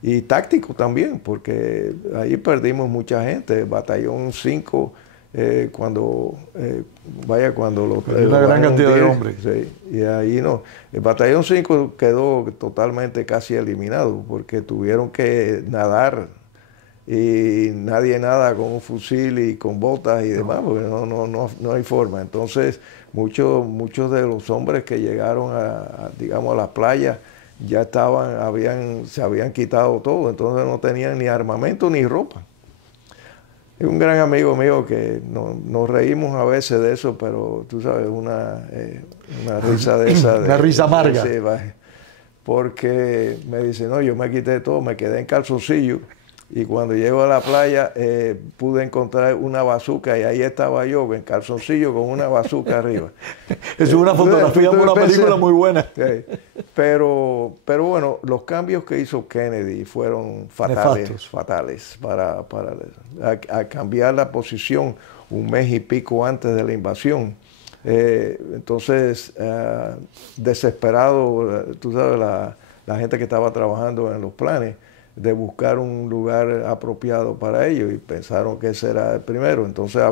Y táctico también, porque ahí perdimos mucha gente. Batallón 5, cuando una gran cantidad de hombres. Sí, y ahí no. El Batallón 5 quedó totalmente casi eliminado, porque tuvieron que nadar, y nadie nada con un fusil y con botas y demás, porque no hay forma. Entonces, muchos de los hombres que llegaron digamos, a las playas, ya se habían quitado todo, entonces no tenían ni armamento ni ropa. Es un gran amigo mío que nos reímos a veces de eso, pero tú sabes, una risa de esa. Una risa amarga. Sí, porque me dice, no, yo me quité todo, me quedé en calzoncillo, y cuando llego a la playa pude encontrar una bazuca, y ahí estaba yo en calzoncillo con una bazuca arriba. Es una fotografía de una película muy buena. Sí. Pero bueno, los cambios que hizo Kennedy fueron fatales para cambiar la posición un mes y pico antes de la invasión. Entonces, desesperado, tú sabes, la gente que estaba trabajando en los planes, de buscar un lugar apropiado para ellos, y pensaron que ese era el primero. Entonces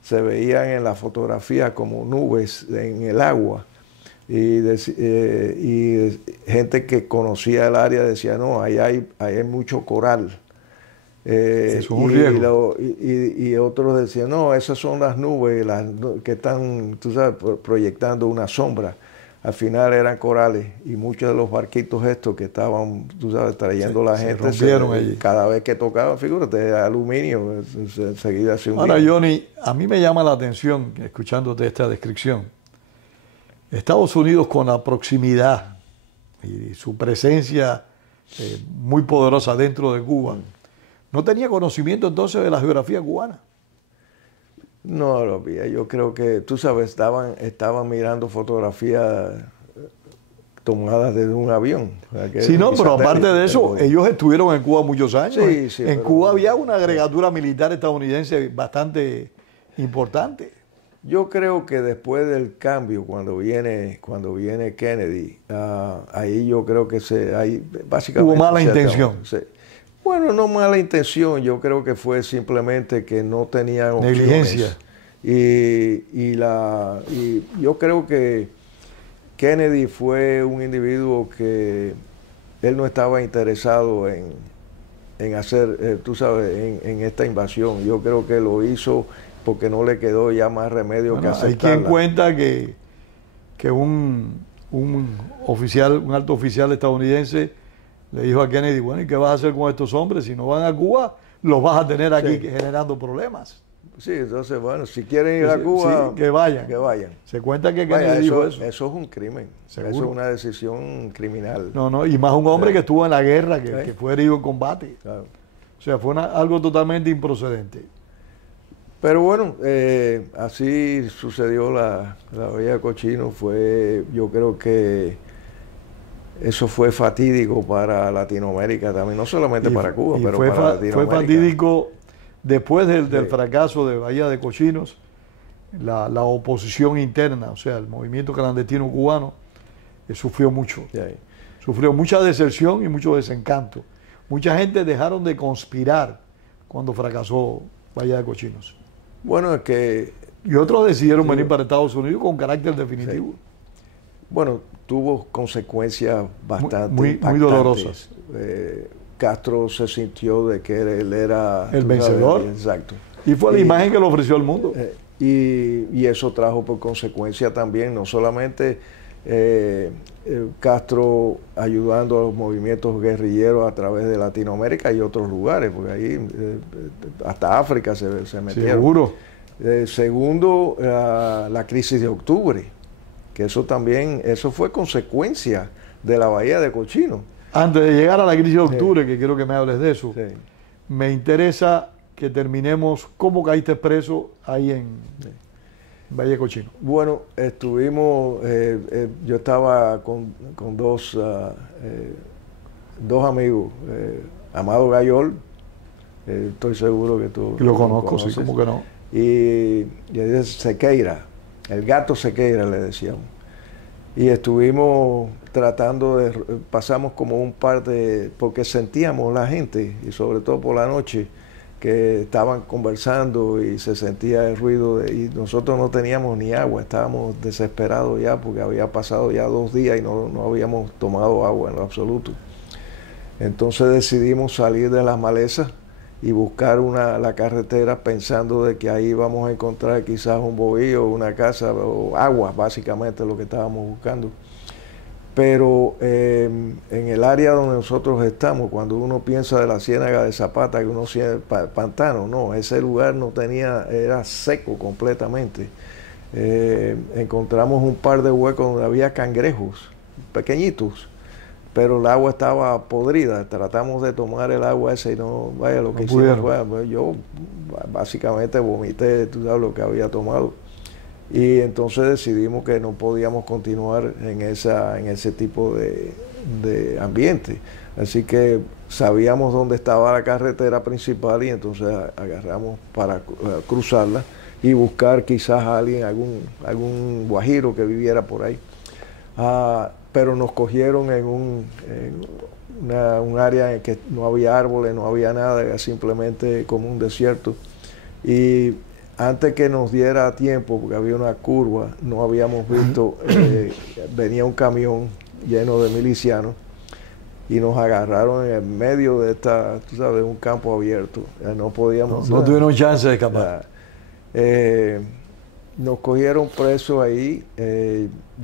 se veían en la fotografía como nubes en el agua, y gente que conocía el área decía, no, ahí hay mucho coral. Es un riesgo. Y otros decían, no, esas son las nubes que están, tú sabes, proyectando una sombra. Al final eran corales, y muchos de los barquitos estos que estaban, tú sabes, trayendo la gente, cada vez que tocaban, figúrate, aluminio, enseguida se hundía. Ahora, Johnny, a mí me llama la atención, escuchándote esta descripción, Estados Unidos, con la proximidad y su presencia muy poderosa dentro de Cuba, ¿no tenía conocimiento entonces de la geografía cubana? No lo vi. Yo creo que, tú sabes, estaban mirando fotografías tomadas desde un avión. O sea, Sí, no, pero aparte de eso, ellos estuvieron en Cuba muchos años. Sí, sí, en Cuba había una agregatura militar estadounidense bastante importante. Yo creo que después del cambio, cuando viene Kennedy, ahí yo creo que ahí básicamente... Hubo mala intención. Bueno, no mala intención, yo creo que fue simplemente que no tenían opciones. Negligencia. Y yo creo que Kennedy fue un individuo que él no estaba interesado en hacer, tú sabes, en esta invasión. Yo creo que lo hizo porque no le quedó ya más remedio que aceptarla. Hay quien cuenta que un alto oficial estadounidense le dijo a Kennedy, bueno, ¿y qué vas a hacer con estos hombres? Si no van a Cuba, los vas a tener aquí generando problemas. Sí, entonces, bueno, si quieren ir a Cuba, sí, que vayan. Que vayan. Se cuenta que Kennedy dijo eso. Eso es un crimen. ¿Seguro? Eso es una decisión criminal. No, y más un hombre que estuvo en la guerra, que fue herido en combate. Claro. O sea, fue algo totalmente improcedente. Pero bueno, así sucedió la Bahía de Cochinos. Yo creo que eso fue fatídico para Latinoamérica también, no solamente para Cuba, pero para Latinoamérica. Fue fatídico después del fracaso de Bahía de Cochinos, la oposición interna, o sea, el movimiento clandestino cubano, sufrió mucho. Sufrió mucha deserción y mucho desencanto. Mucha gente dejaron de conspirar cuando fracasó Bahía de Cochinos. Bueno, es que... Y otros decidieron venir para Estados Unidos con carácter definitivo. Sí. Bueno, tuvo consecuencias bastante muy dolorosas. Castro se sintió de que él era... el vencedor. Exacto. Y fue la imagen que le ofreció al mundo. Y eso trajo por consecuencia también, no solamente Castro ayudando a los movimientos guerrilleros a través de Latinoamérica y otros lugares, porque ahí hasta África se metieron. Seguro. Segundo, la crisis de octubre, que eso fue consecuencia de la Bahía de Cochinos. Antes de llegar a la crisis de octubre, que quiero que me hables de eso, me interesa que terminemos cómo caíste preso ahí en Bahía de Cochinos. Bueno, estuvimos, yo estaba con dos amigos, Amado Gayol, estoy seguro que tú lo conozco, conoces, sí, como que no. Y Sequeira, el gato Sequeira le decíamos. Y estuvimos pasamos como un par porque sentíamos la gente, y sobre todo por la noche, que estaban conversando y se sentía el ruido, y nosotros no teníamos ni agua, estábamos desesperados ya porque había pasado ya 2 días y no habíamos tomado agua en lo absoluto. Entonces decidimos salir de las malezas y buscar la carretera pensando de que ahí íbamos a encontrar quizás un bohío, una casa o agua, básicamente lo que estábamos buscando. Pero en el área donde nosotros estamos, cuando uno piensa de la Ciénaga de Zapata, que uno siente pantano, no, ese lugar era seco completamente. Encontramos un par de huecos donde había cangrejos pequeñitos, pero el agua estaba podrida. Tratamos de tomar el agua esa y no, vaya, lo que hicimos fue, yo básicamente vomité, tú sabes lo que había tomado. Y entonces decidimos que no podíamos continuar en ese tipo de ambiente. Así que sabíamos dónde estaba la carretera principal y entonces agarramos para cruzarla y buscar quizás a alguien, algún guajiro que viviera por ahí. Pero nos cogieron en un área en que no había árboles, no había nada, era simplemente como un desierto. Y antes que nos diera tiempo, porque había una curva, no habíamos visto, venía un camión lleno de milicianos y nos agarraron en el medio de tú sabes, un campo abierto. No podíamos... No tuvieron chance de escapar. Nos cogieron presos ahí,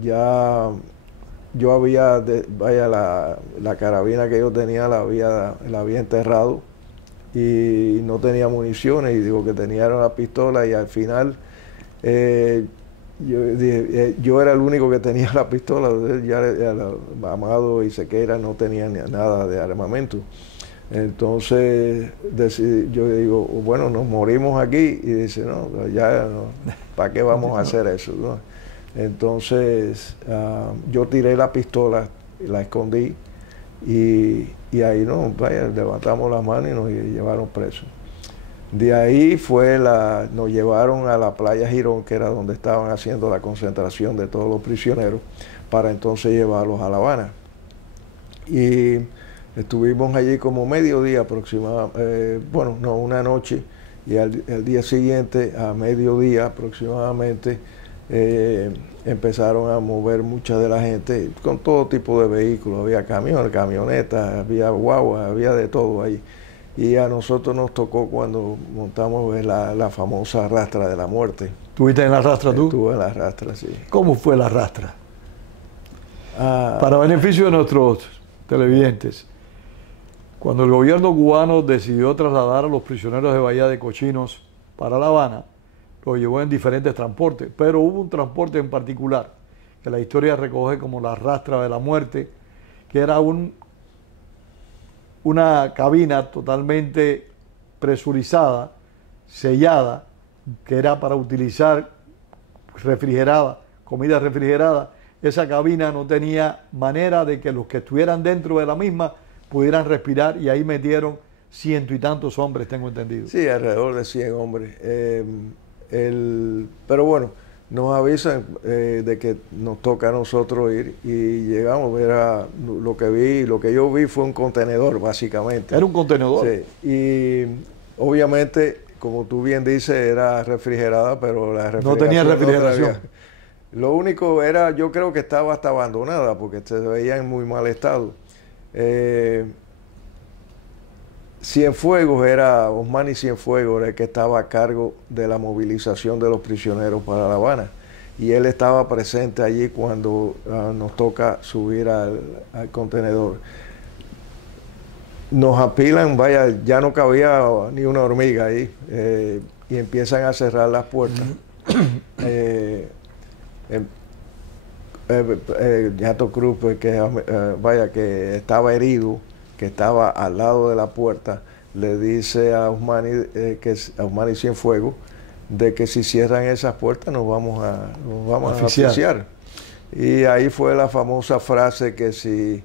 ya yo había, la carabina que yo tenía la había enterrado y no tenía municiones, y digo que tenía la pistola, y al final yo era el único que tenía la pistola. Ya Amado y Sequeira no tenían nada de armamento. Entonces yo digo, bueno, nos morimos aquí, y dice, no, ya no, ¿para qué vamos a hacer eso? ¿No? Entonces yo tiré la pistola, la escondí y ahí levantamos las manos y nos llevaron presos. De ahí nos llevaron a la playa Girón, que era donde estaban haciendo la concentración de todos los prisioneros, para entonces llevarlos a La Habana. Y estuvimos allí como mediodía aproximadamente, una noche, y el día siguiente, a mediodía aproximadamente, empezaron a mover mucha de la gente con todo tipo de vehículos. Había camiones, camionetas, había guaguas, había de todo ahí. Y a nosotros nos tocó cuando montamos la famosa rastra de la muerte. ¿Estuviste en la rastra tú? Estuve en la rastra, sí. ¿Cómo fue la rastra? Para beneficio de nuestros televidentes, cuando el gobierno cubano decidió trasladar a los prisioneros de Bahía de Cochinos para La Habana, lo llevó en diferentes transportes, pero hubo un transporte en particular que la historia recoge como la rastra de la muerte, que era una cabina totalmente presurizada, sellada, que era para utilizar refrigerada, comida refrigerada. Esa cabina no tenía manera de que los que estuvieran dentro de la misma pudieran respirar, y ahí metieron 100 y tantos hombres, tengo entendido. Sí, alrededor de 100 hombres. Pero bueno, nos avisan de que nos toca a nosotros ir, y llegamos. Era lo que yo vi fue un contenedor, básicamente. ¿Era un contenedor? Sí, y obviamente, como tú bien dices, era refrigerada, pero la refrigeración no tenía refrigeración. Lo único era, yo creo que estaba hasta abandonada, porque se veía en muy mal estado. Cienfuegos Osmani Cienfuegos era el que estaba a cargo de la movilización de los prisioneros para La Habana, y él estaba presente allí cuando nos toca subir al contenedor. Nos apilan, ya no cabía ni una hormiga ahí, y empiezan a cerrar las puertas. Yato Cruz, que estaba herido, que estaba al lado de la puerta, le dice a Osmani Cienfuegos de que si cierran esas puertas nos vamos a asfixiar. Y ahí fue la famosa frase que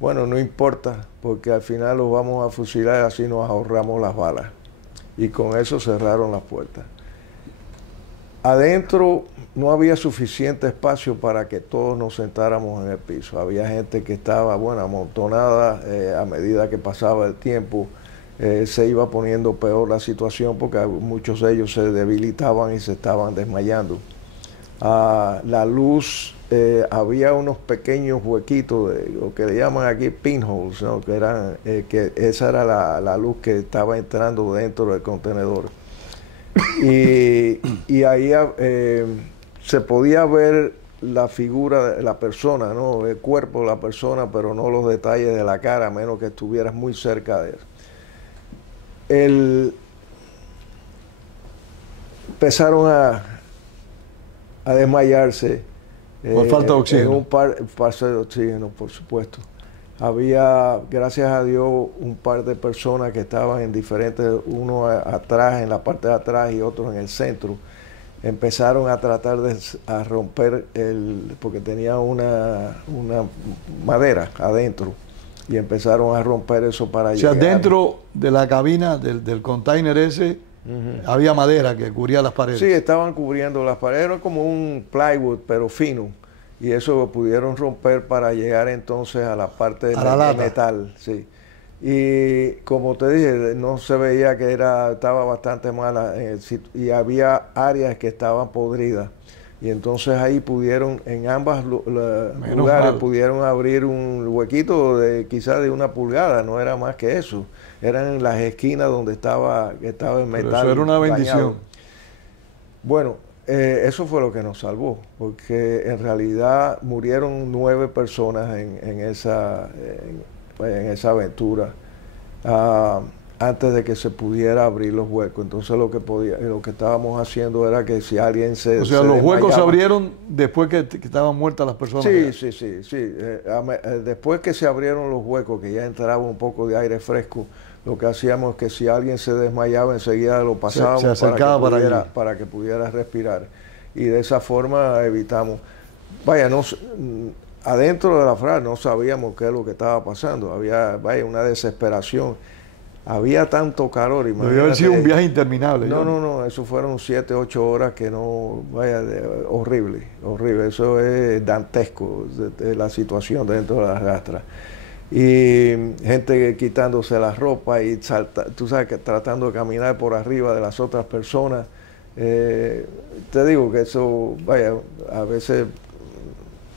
no importa, porque al final los vamos a fusilar, así nos ahorramos las balas. Y con eso cerraron las puertas. Adentro no había suficiente espacio para que todos nos sentáramos en el piso. Había gente que estaba, amontonada. A medida que pasaba el tiempo, se iba poniendo peor la situación, porque muchos de ellos se debilitaban y se estaban desmayando. La luz, había unos pequeños huequitos, lo que le llaman aquí pinholes, ¿no? Que esa era la luz que estaba entrando dentro del contenedor. Y ahí se podía ver la figura de la persona, ¿no? El cuerpo de la persona, pero no los detalles de la cara, a menos que estuvieras muy cerca de él. Empezaron a desmayarse. Por falta de oxígeno. Un par de oxígeno, por supuesto. Había, gracias a Dios, un par de personas que estaban en diferentes, uno atrás, en la parte de atrás, y otros en el centro. Empezaron a tratar de romper porque tenía una madera adentro, y empezaron a romper eso para llegar. O sea, dentro de la cabina, del container ese, había madera que cubría las paredes. Sí, estaban cubriendo las paredes, era como un plywood, pero fino. Y eso lo pudieron romper para llegar entonces a la parte de metal. Sí. Y como te dije, no se veía que estaba bastante mala, y había áreas que estaban podridas. Y entonces ahí pudieron, en ambos lugares, pudieron abrir un huequito quizás de 1 pulgada, no era más que eso. Eran en las esquinas donde estaba el metal. Pero eso era una bendición. Dañado. Bueno, eso fue lo que nos salvó, porque en realidad murieron 9 personas en esa aventura, antes de que se pudiera abrir los huecos. Entonces lo que estábamos haciendo era que si alguien O sea, los huecos se abrieron después que estaban muertas las personas. Sí. Después que se abrieron los huecos, que ya entraba un poco de aire fresco, lo que hacíamos es que si alguien se desmayaba, enseguida lo pasábamos se acercaba para que pudiera respirar. y de esa forma evitamos. Vaya, adentro de la FRA no sabíamos qué es lo que estaba pasando, había, vaya, una desesperación. Había tanto calor, imagínate. Debió haber sido un viaje interminable. No, eso fueron 7, 8 horas que no, vaya, horrible, horrible. Eso es dantesco, de la situación dentro de las rastras. Y gente quitándose la ropa y tú sabes, que tratando de caminar por arriba de las otras personas. Te digo que eso, vaya, a veces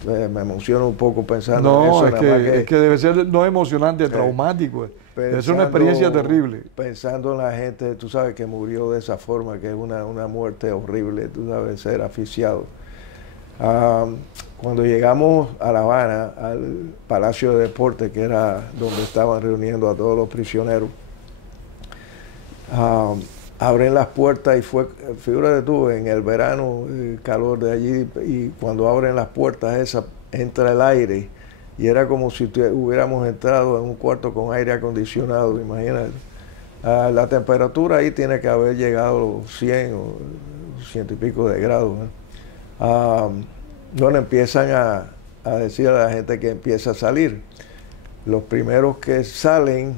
me emociona un poco pensando en eso. Es que debe ser no emocionante, traumático. Es una experiencia terrible. Pensando en la gente, tú sabes, que murió de esa forma, que es una muerte horrible, tú sabes, ser asfixiado. Cuando llegamos a La Habana, al Palacio de Deportes, que era donde estaban reuniendo a todos los prisioneros, abren las puertas y figúrate tú, en el verano, el calor de allí, y cuando abren las puertas esas, entra el aire, y era como si hubiéramos entrado en un cuarto con aire acondicionado, imagínate. La temperatura ahí tiene que haber llegado a los 100 o 100 y pico de grados. Donde empiezan a decir a la gente que empieza a salir. Los primeros que salen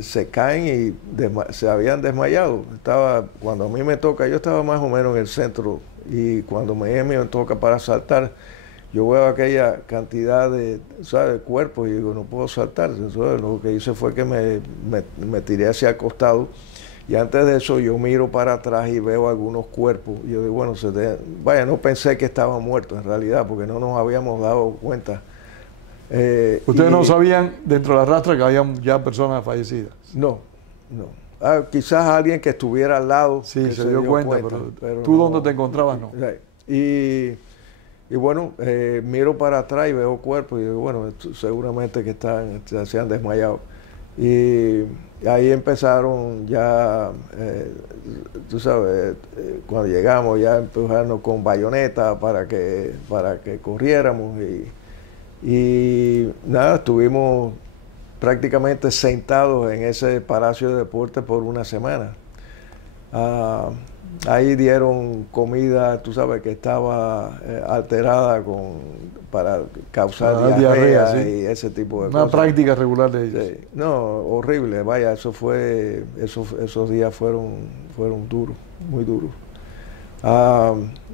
se caen y se habían desmayado. Cuando a mí me toca, yo estaba más o menos en el centro, y cuando me toca para saltar, yo veo aquella cantidad de, ¿sabes?, cuerpos, y digo, no puedo saltar. Entonces, lo que hice fue que me tiré hacia el costado, y antes de eso yo miro para atrás y veo algunos cuerpos. Y yo digo, bueno, vaya, no pensé que estaban muertos en realidad, porque no nos habíamos dado cuenta. ¿Ustedes no sabían dentro de la rastra que habían ya personas fallecidas? No. Quizás alguien que estuviera al lado. Sí, se dio cuenta, pero tú, ¿dónde te encontrabas? No. Y bueno, miro para atrás y veo cuerpos y digo, bueno, seguramente que se han desmayado. Y ahí empezaron ya, tú sabes, cuando llegamos ya empujarnos con bayoneta para que corriéramos, y nada, estuvimos prácticamente sentados en ese Palacio de Deportes por una semana. Ahí dieron comida, tú sabes, que estaba alterada para causar diarrea, sí, y ese tipo de cosas. Una práctica regular de ellos. Sí. No, horrible, vaya, esos días fueron duros, muy duros.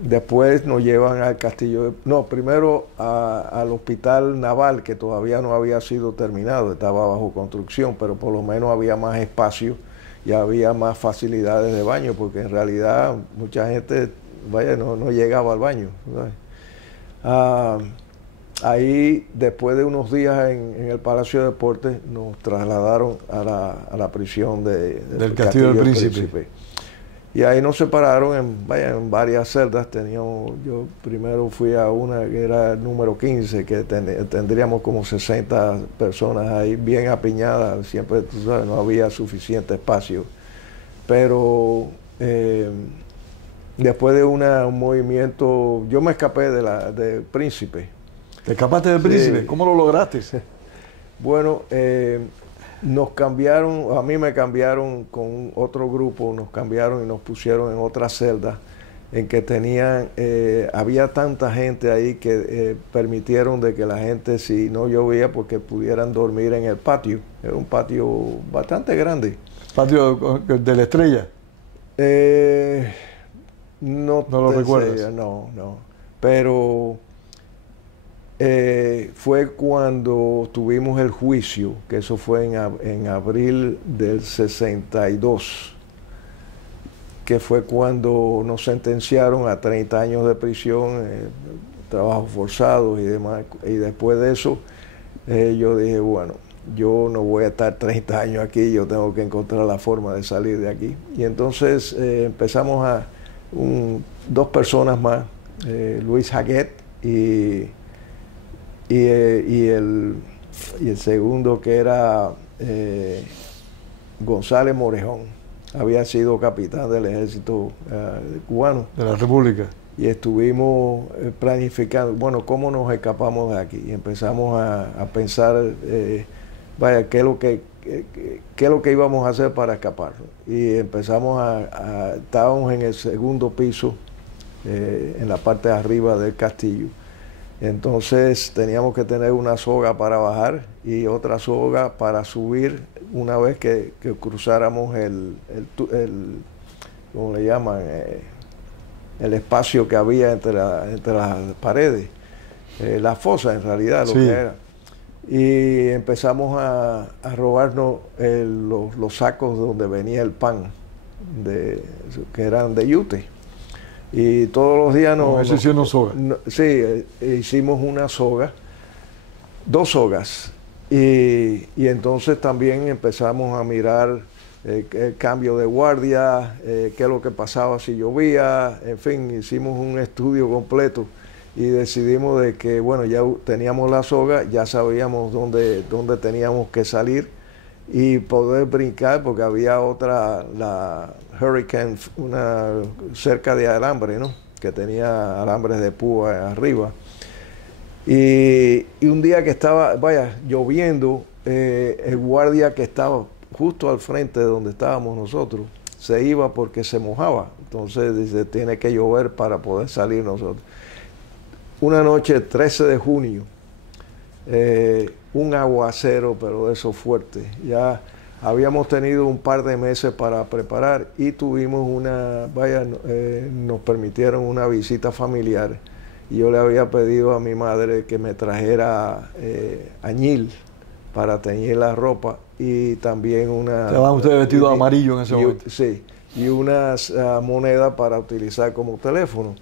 Después nos llevan al castillo, primero al hospital naval, que todavía no había sido terminado, estaba bajo construcción, pero por lo menos había más espacio y había más facilidades de baño, porque en realidad mucha gente, vaya, no llegaba al baño. Ahí, después de unos días en el Palacio de Deportes, nos trasladaron a la prisión del Castillo del Príncipe. Y ahí nos separaron en varias celdas. Yo primero fui a una que era el número 15, que tendríamos como 60 personas ahí bien apiñadas. Siempre, tú sabes, no había suficiente espacio. Pero después de un movimiento, yo me escapé del Príncipe. ¿Te escapaste del Príncipe? Sí. ¿Cómo lo lograste? Bueno, nos cambiaron, a mí me cambiaron con otro grupo, nos cambiaron y nos pusieron en otra celda, en que había tanta gente ahí que permitieron de que la gente, si no llovía, porque pudieran dormir en el patio. Era un patio bastante grande. ¿Patio de la Estrella? No lo recuerdas. No. Pero fue cuando tuvimos el juicio, que eso fue en abril del 62, que fue cuando nos sentenciaron a 30 años de prisión, trabajos forzados y demás. Y después de eso, yo dije, bueno, yo no voy a estar 30 años aquí, yo tengo que encontrar la forma de salir de aquí. Y entonces empezamos dos personas más, Luis Jaguet y el segundo, que era González Morejón. Había sido capitán del ejército cubano. De la República. Y estuvimos planificando, bueno, cómo nos escapamos de aquí. Y empezamos a pensar, vaya, qué es lo que íbamos a hacer para escapar. Y empezamos estábamos en el segundo piso en la parte de arriba del castillo. Entonces teníamos que tener una soga para bajar y otra soga para subir una vez que cruzáramos ¿cómo le llaman? El espacio que había entre las paredes, la fosa en realidad, lo que era. Y empezamos a robarnos los sacos donde venía el pan, que eran de yute. Y todos los días hicimos una soga, 2 sogas. Y entonces también empezamos a mirar el cambio de guardia, qué es lo que pasaba si llovía, en fin, hicimos un estudio completo y decidimos de que, bueno, ya teníamos la soga, ya sabíamos dónde teníamos que salir y poder brincar, porque había otra, la Hurricane, una cerca de alambre, ¿no? Que tenía alambres de púa arriba. Y un día que estaba, lloviendo, el guardia que estaba justo al frente de donde estábamos nosotros se iba porque se mojaba. Entonces dice, tiene que llover para poder salir nosotros. Una noche, 13 de junio, un aguacero, pero de esos fuertes. Ya habíamos tenido un par de meses para preparar y tuvimos nos permitieron una visita familiar. Y yo le había pedido a mi madre que me trajera añil para teñir la ropa y también una... ¿Estaban ustedes vestidos de amarillo en ese momento? Sí, y unas monedas para utilizar como teléfono.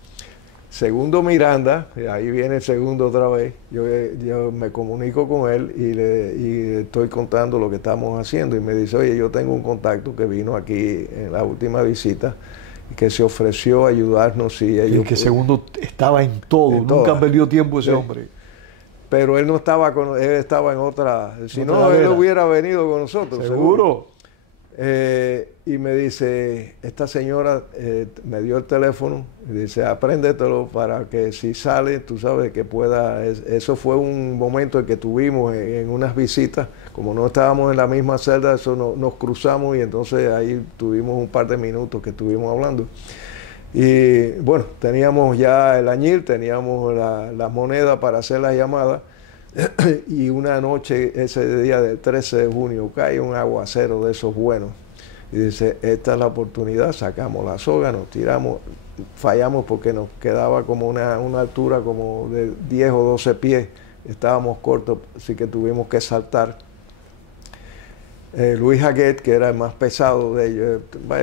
Segundo Miranda, ahí viene el segundo otra vez, yo me comunico con él y le estoy contando lo que estamos haciendo y me dice, oye, yo tengo un contacto que vino aquí en la última visita y que se ofreció a ayudarnos si ellos... Y que Segundo estaba en todo, nunca perdió tiempo ese hombre. Pero él no estaba él estaba en otra, si no, él hubiera venido con nosotros. ¿Seguro? Y me dice, esta señora me dio el teléfono y dice, apréndetelo para que si sale, tú sabes que pueda. Eso fue un momento en que tuvimos en unas visitas, como no estábamos en la misma celda, eso nos cruzamos y entonces ahí tuvimos un par de minutos que estuvimos hablando. Y bueno, teníamos ya el añil, teníamos las monedas para hacer las llamadas. Y una noche, ese día del 13 de junio, cae un aguacero de esos buenos. Y dice, esta es la oportunidad, sacamos la soga, nos tiramos, fallamos porque nos quedaba como una altura como de 10 o 12 pies. Estábamos cortos, así que tuvimos que saltar. Luis Jaguet, que era el más pesado de ellos,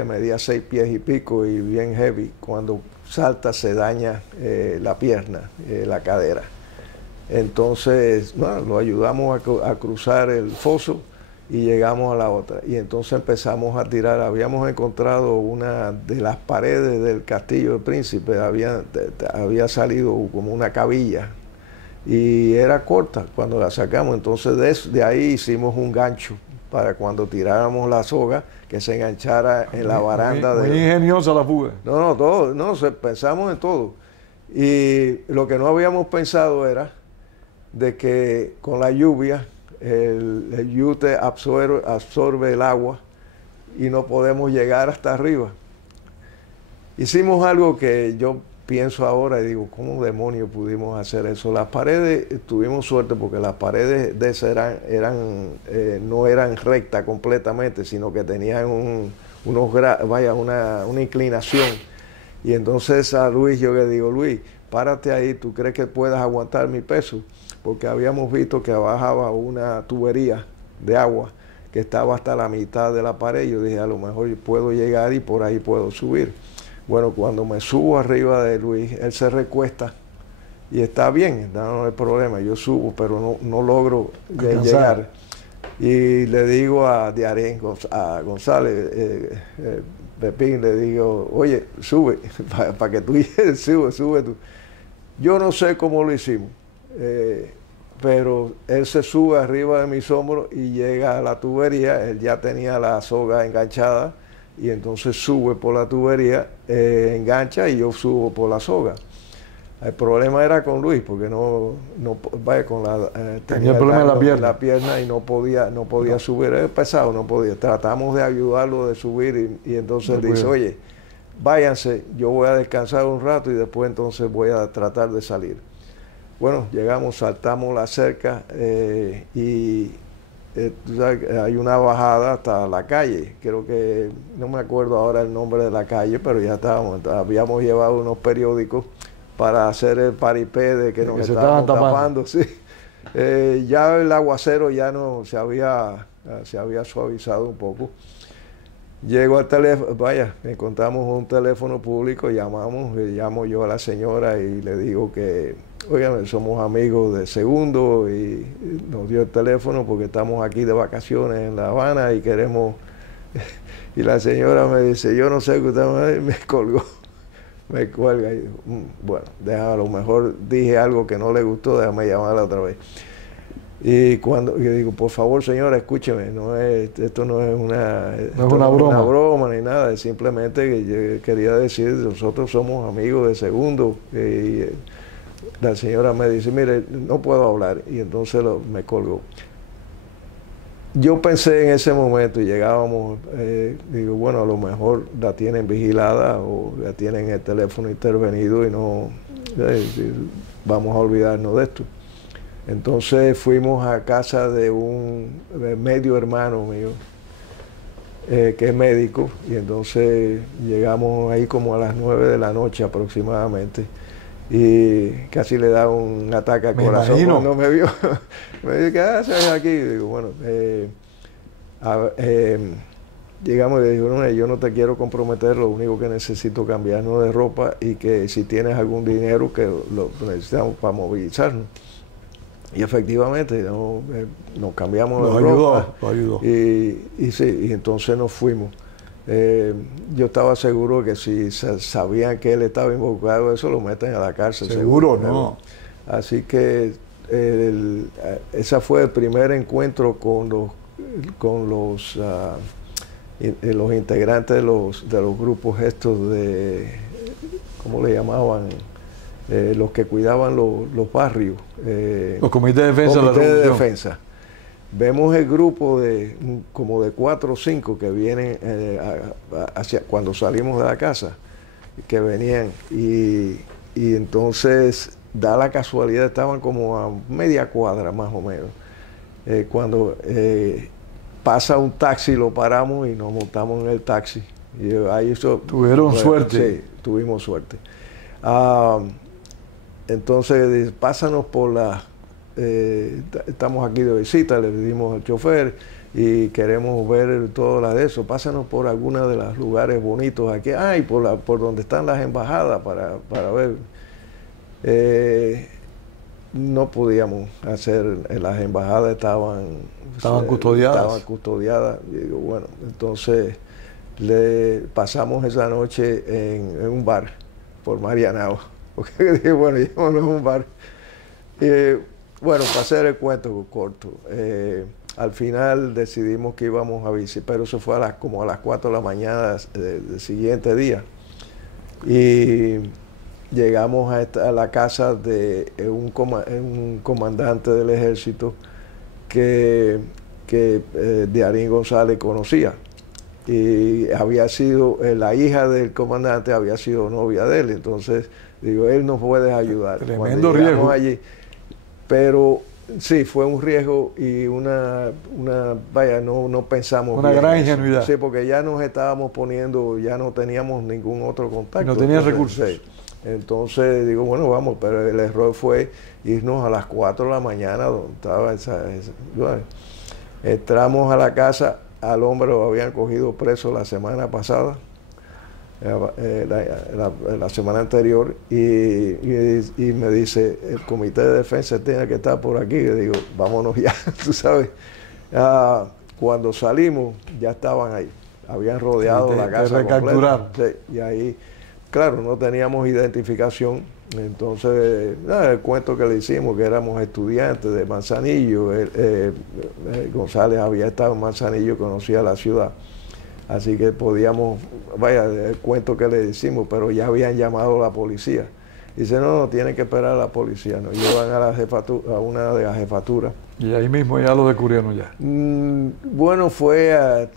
medía 6 pies y pico y bien heavy. Cuando salta se daña la pierna, la cadera. Entonces, lo ayudamos a cruzar el foso y llegamos a la otra. Y entonces empezamos a tirar. Habíamos encontrado una de las paredes del Castillo del Príncipe, había salido como una cabilla y era corta cuando la sacamos. Entonces de ahí hicimos un gancho para cuando tiráramos la soga, que se enganchara en la baranda. Muy ingeniosa la fuga. Pensamos en todo. Y lo que no habíamos pensado era de que con la lluvia el yute absorbe el agua y no podemos llegar hasta arriba. Hicimos algo que yo pienso ahora y digo, ¿cómo demonios pudimos hacer eso? Las paredes, tuvimos suerte porque las paredes de esas no eran rectas completamente, sino que tenían una inclinación. Y entonces a Luis yo le digo, Luis, párate ahí, ¿tú crees que puedas aguantar mi peso? Porque habíamos visto que bajaba una tubería de agua que estaba hasta la mitad de la pared. Yo dije, a lo mejor puedo llegar y por ahí puedo subir. Bueno, cuando me subo arriba de Luis, él se recuesta y está bien, no hay problema, yo subo, pero no logro llegar. Y le digo a González, Pepín, le digo, oye, sube, para que tú llegues, sube tú. Yo no sé cómo lo hicimos. Pero él se sube arriba de mis hombros y llega a la tubería. Él ya tenía la soga enganchada y entonces sube por la tubería, engancha y yo subo por la soga. El problema era con Luis porque tenía el problema en la pierna y no podía subir. Es pesado, no podía. Tratamos de ayudarlo de subir y entonces él dice, oye, váyanse, yo voy a descansar un rato y después entonces voy a tratar de salir. Bueno, llegamos, saltamos la cerca y tú sabes, hay una bajada hasta la calle. Creo que, no me acuerdo ahora el nombre de la calle, pero ya habíamos llevado unos periódicos para hacer el paripé de que nos estaban tapando. Sí. Ya el aguacero ya no se había suavizado un poco. Llego al teléfono, vaya, encontramos un teléfono público, llamo yo a la señora y le digo que, oigan, somos amigos de Segundo y nos dio el teléfono porque estamos aquí de vacaciones en La Habana y queremos... Y la señora me dice, yo no sé qué usted me... me colgó, me cuelga y bueno, a lo mejor dije algo que no le gustó, déjame llamarla otra vez. Y cuando yo digo, por favor, señora, escúcheme, esto no es una broma ni nada, es simplemente que yo quería decir, nosotros somos amigos de Segundo. Y la señora me dice, mire, no puedo hablar, y entonces me colgó. Yo pensé en ese momento, y llegábamos, digo, bueno, a lo mejor la tienen vigilada o la tienen el teléfono intervenido y no, vamos a olvidarnos de esto. Entonces fuimos a casa de un medio hermano mío, que es médico, y entonces llegamos ahí como a las 9 de la noche aproximadamente, y casi le da un ataque al corazón cuando me vio. Me dice, ¿qué haces aquí? Y digo, bueno, llegamos y le digo, no, yo no te quiero comprometer, lo único que necesito cambiarnos de ropa y que si tienes algún dinero que lo necesitamos para movilizarnos. Y efectivamente nos cambiamos de ropa. Lo ayudó. Y sí, y entonces nos fuimos. Yo estaba seguro que si sabían que él estaba involucrado en eso, lo meten a la cárcel. Seguro, ¿no? Así que ese fue el primer encuentro con los integrantes de los grupos estos de, ¿cómo le llamaban? Los que cuidaban los barrios. Los comités de defensa de la revolución. De defensa. Vemos el grupo como de 4 o 5 que vienen cuando salimos de la casa, que venían y entonces da la casualidad, estaban como a media cuadra más o menos. Cuando pasa un taxi, lo paramos y nos montamos en el taxi. Y ahí tuvieron suerte. Sí, tuvimos suerte. Entonces, pásanos por estamos aquí de visita, le dimos al chofer y queremos ver todo lo de eso. Pásanos por algunos de los lugares bonitos aquí, y por donde están las embajadas para ver. No podíamos hacer, las embajadas estaban custodiadas. Y digo, bueno, entonces le pasamos esa noche en un bar por Marianao. Porque dije, bueno, llevémonos a un bar. Bueno, para hacer el cuento corto, al final decidimos que íbamos a visitar, pero eso fue como a las 4 de la mañana del siguiente día. Y llegamos a la casa de un comandante del ejército que Diarín González conocía. Y había sido, la hija del comandante había sido novia de él, entonces digo, él nos puede ayudar. Tremendo riesgo. Allí, pero sí, fue un riesgo y vaya, no pensamos. Una gran ingenuidad. Sí, porque ya nos estábamos poniendo, ya no teníamos ningún otro contacto. No tenía recursos. Sí. Entonces digo, bueno, vamos, pero el error fue irnos a las 4 de la mañana, donde estaba bueno, entramos a la casa, al hombre lo habían cogido preso la semana pasada. La semana anterior y me dice, el comité de defensa tiene que estar por aquí. Yo digo, vámonos ya, tú sabes. Cuando salimos ya estaban ahí, habían rodeado la casa completa. Sí, y ahí, claro, no teníamos identificación. Entonces, el cuento que le hicimos, que éramos estudiantes de Manzanillo, González había estado en Manzanillo, conocía la ciudad. Así que podíamos, vaya, el cuento que le decimos, pero ya habían llamado a la policía. Dice, no, tienen que esperar a la policía. Nos llevan a una de las jefaturas. Y ahí mismo ya lo descubrieron ya. Bueno,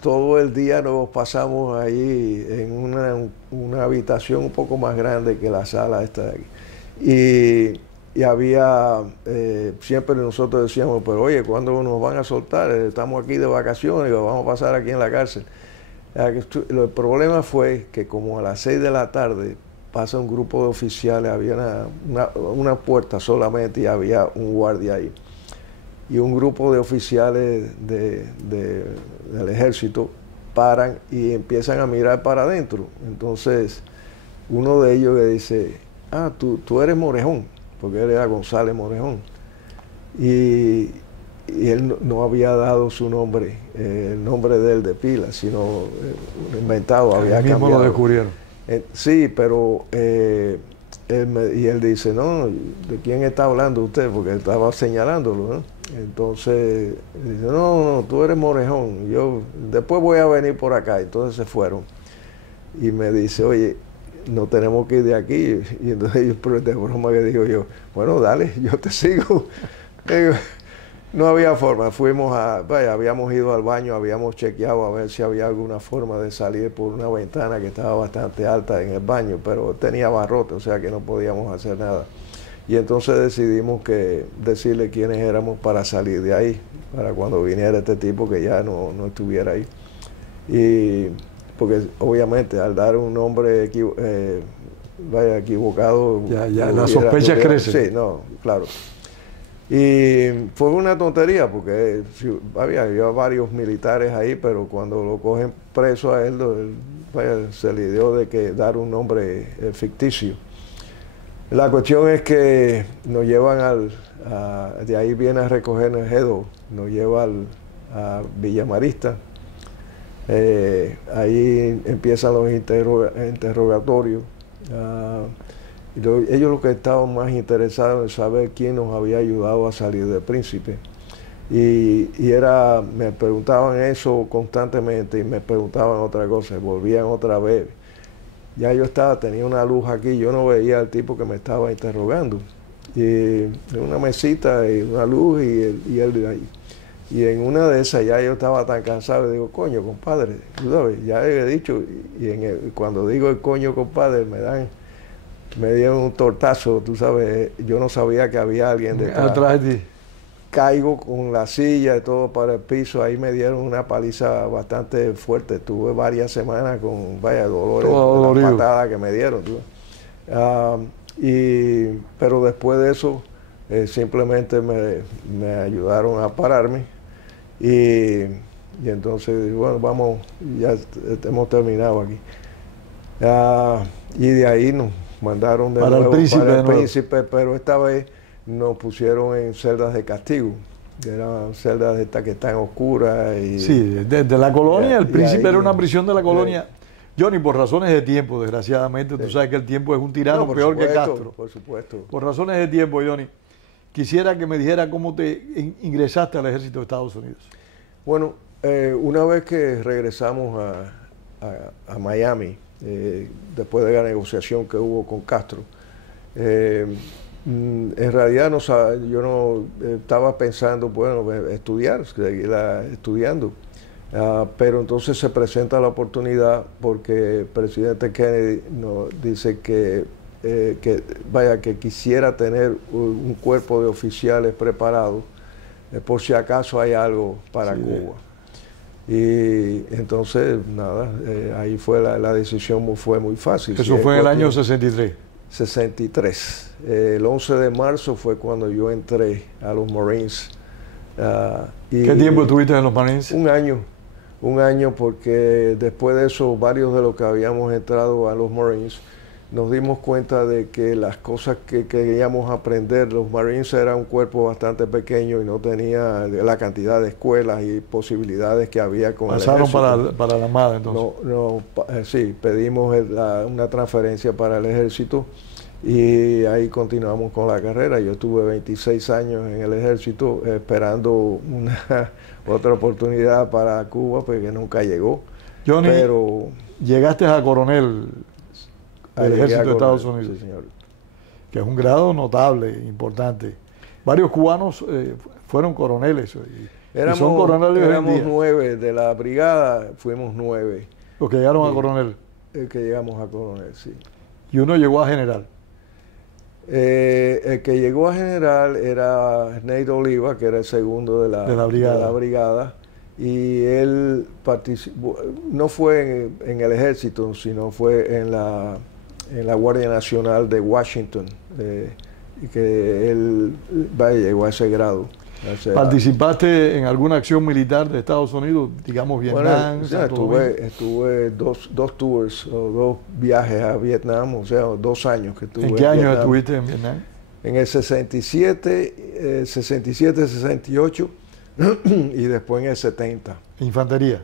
todo el día nos pasamos ahí en una una habitación un poco más grande que la sala esta de aquí. Y había, siempre nosotros decíamos, pero oye, ¿cuándo nos van a soltar? Estamos aquí de vacaciones, vamos a pasar aquí en la cárcel. El problema fue que como a las 6 de la tarde pasa un grupo de oficiales, había una puerta solamente y había un guardia ahí. Y un grupo de oficiales del ejército paran y empiezan a mirar para adentro. Entonces, uno de ellos le dice, tú eres Morejón, porque él era González Morejón. Y él no había dado su nombre, el nombre de él de pila, sino inventado, había mismo cambiado. Lo descubrieron. Sí, pero él dice, no, ¿de quién está hablando usted? Porque él estaba señalándolo, ¿no? Entonces, dice, no, tú eres Morejón, yo después voy a venir por acá. Entonces se fueron. Y me dice, oye, no tenemos que ir de aquí. Y entonces yo, de broma que digo yo, bueno, dale, yo te sigo. No había forma, habíamos ido al baño, habíamos chequeado a ver si había alguna forma de salir por una ventana que estaba bastante alta en el baño, pero tenía barrote, o sea que no podíamos hacer nada. Y entonces decidimos decirle quiénes éramos para salir de ahí, para cuando viniera este tipo que ya no estuviera ahí. Y porque obviamente al dar un nombre equivocado... Ya las sospechas crecen. Sí, no, claro. Y fue una tontería porque había varios militares ahí, pero cuando lo cogen preso a él, se le dio de que dar un nombre ficticio. La cuestión es que nos llevan de ahí viene a recoger el G2, nos lleva a Villa Marista. Ahí empiezan los interrogatorios. Ellos lo que estaban más interesados en saber quién nos había ayudado a salir de Príncipe. Y me preguntaban eso constantemente y me preguntaban otra cosa, volvían otra vez. Ya yo tenía una luz aquí, yo no veía al tipo que me estaba interrogando. Y una mesita y una luz y él de ahí. Y en una de esas ya yo estaba tan cansado, y digo, coño, compadre, tú sabes, ya he dicho, cuando digo el coño, compadre, me dieron un tortazo, tú sabes, yo no sabía que había alguien detrás de ti. Caigo con la silla y todo para el piso, ahí me dieron una paliza bastante fuerte, tuve varias semanas con, dolores de la patada que me dieron. Pero después de eso, simplemente me ayudaron a pararme y entonces, bueno, vamos, ya hemos terminado aquí. Y de ahí nos mandaron de nuevo para el Príncipe, pero esta vez nos pusieron en celdas de castigo, que eran celdas estas que están oscuras. Sí, desde la colonia, el Príncipe era una prisión de la colonia. Johnny, por razones de tiempo, desgraciadamente, tú sabes que el tiempo es un tirano peor que Castro. Por supuesto. Por razones de tiempo, Johnny, quisiera que me dijera cómo te ingresaste al ejército de Estados Unidos. Bueno, una vez que regresamos a Miami, después de la negociación que hubo con Castro, en realidad yo no estaba pensando, bueno, estudiar, seguir estudiando. Pero entonces se presenta la oportunidad porque el presidente Kennedy nos dice que quisiera tener un cuerpo de oficiales preparados por si acaso hay algo para Cuba. Y entonces, nada, ahí fue la decisión fue muy fácil. Eso fue en el año 63. 63. El 11 de marzo fue cuando yo entré a los Marines. ¿Qué tiempo estuviste en los Marines? Un año porque después de eso, varios de los que habíamos entrado a los Marines, nos dimos cuenta de que las cosas que queríamos aprender, los Marines era un cuerpo bastante pequeño y no tenía la cantidad de escuelas y posibilidades que había con el ejército. ¿Pasaron para la Armada entonces? Sí, pedimos una transferencia para el ejército y ahí continuamos con la carrera. Yo estuve 26 años en el ejército esperando otra oportunidad para Cuba, porque nunca llegó. Johnny, pero llegaste a coronel del ejército de Estados Unidos, sí, señor, que es un grado notable, importante. Varios cubanos fueron coroneles. Éramos 9 de la brigada, fuimos 9. Los que llegaron a coronel. que llegamos a coronel, sí. Y uno llegó a general. El que llegó a general era Nate Oliva, que era el segundo de la brigada, y él participó, no fue en el ejército, sino fue en la Guardia Nacional de Washington, y que él llegó a ese grado. ¿Participaste en alguna acción militar de Estados Unidos, digamos Vietnam? Bueno, estuve dos tours o 2 viajes a Vietnam, o sea, 2 años que estuve. ¿En qué años estuviste en Vietnam? En el 67, 68 y después en el 70. ¿Infantería?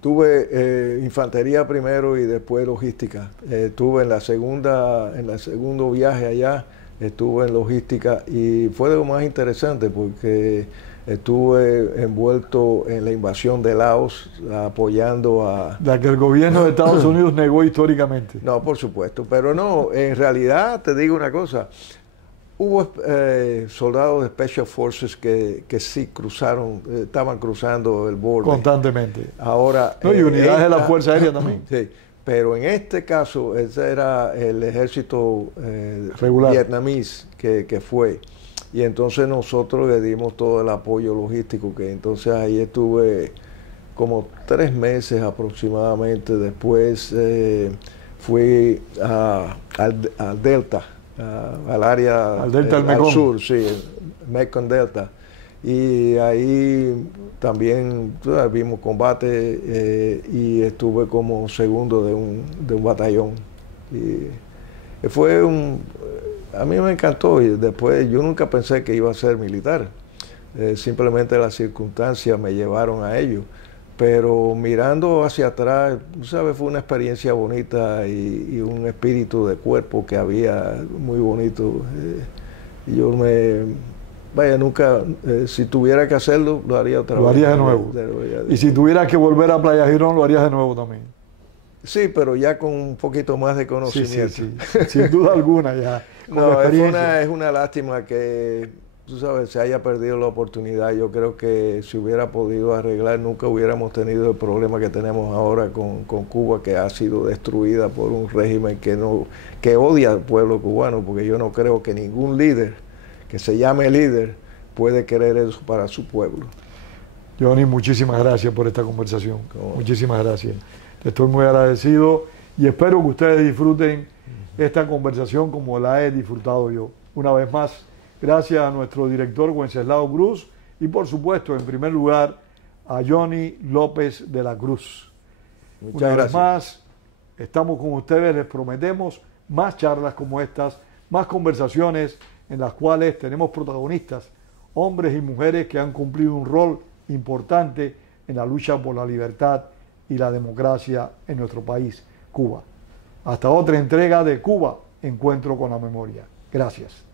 Tuve infantería primero y después logística. Estuve en el segundo viaje allá. Estuve en logística y fue de lo más interesante porque estuve envuelto en la invasión de Laos, apoyando a... La que el gobierno de Estados Unidos negó históricamente. No, por supuesto, pero no, en realidad te digo una cosa, hubo soldados de Special Forces que sí estaban cruzando el borde. Constantemente. Ahora... No, y unidades de la Fuerza Aérea también. Sí. Pero en este caso, ese era el ejército vietnamís que fue. Y entonces nosotros le dimos todo el apoyo logístico, que entonces ahí estuve como 3 meses aproximadamente. Después fui al Delta, al área... Al Delta del Mekong. Al sur, sí, el Mekong Delta. Y ahí también vimos combate y estuve como segundo de un batallón. Y a mí me encantó y después yo nunca pensé que iba a ser militar. Simplemente las circunstancias me llevaron a ello. Pero mirando hacia atrás, ¿sabes? Fue una experiencia bonita y un espíritu de cuerpo que había muy bonito. Y yo nunca, si tuviera que hacerlo, lo haría otra vez. Lo harías de nuevo. Y si tuvieras que volver a Playa Girón, lo harías de nuevo también. Sí, pero ya con un poquito más de conocimiento. Sí. Sin duda alguna ya. No, es una lástima que, tú sabes, se haya perdido la oportunidad. Yo creo que si hubiera podido arreglar, nunca hubiéramos tenido el problema que tenemos ahora con Cuba, que ha sido destruida por un régimen que odia al pueblo cubano, porque yo no creo que ningún líder que se llame líder puede querer eso para su pueblo. Johnny, muchísimas gracias por esta conversación. Muchísimas gracias. Estoy muy agradecido y espero que ustedes disfruten esta conversación como la he disfrutado yo. Una vez más, gracias a nuestro director Wenceslao Cruz y por supuesto, en primer lugar, a Johnny López de la Cruz. Muchas gracias. Vez más, estamos con ustedes, les prometemos más charlas como estas, más conversaciones en las cuales tenemos protagonistas, hombres y mujeres que han cumplido un rol importante en la lucha por la libertad y la democracia en nuestro país, Cuba. Hasta otra entrega de Cuba, Encuentro con la Memoria. Gracias.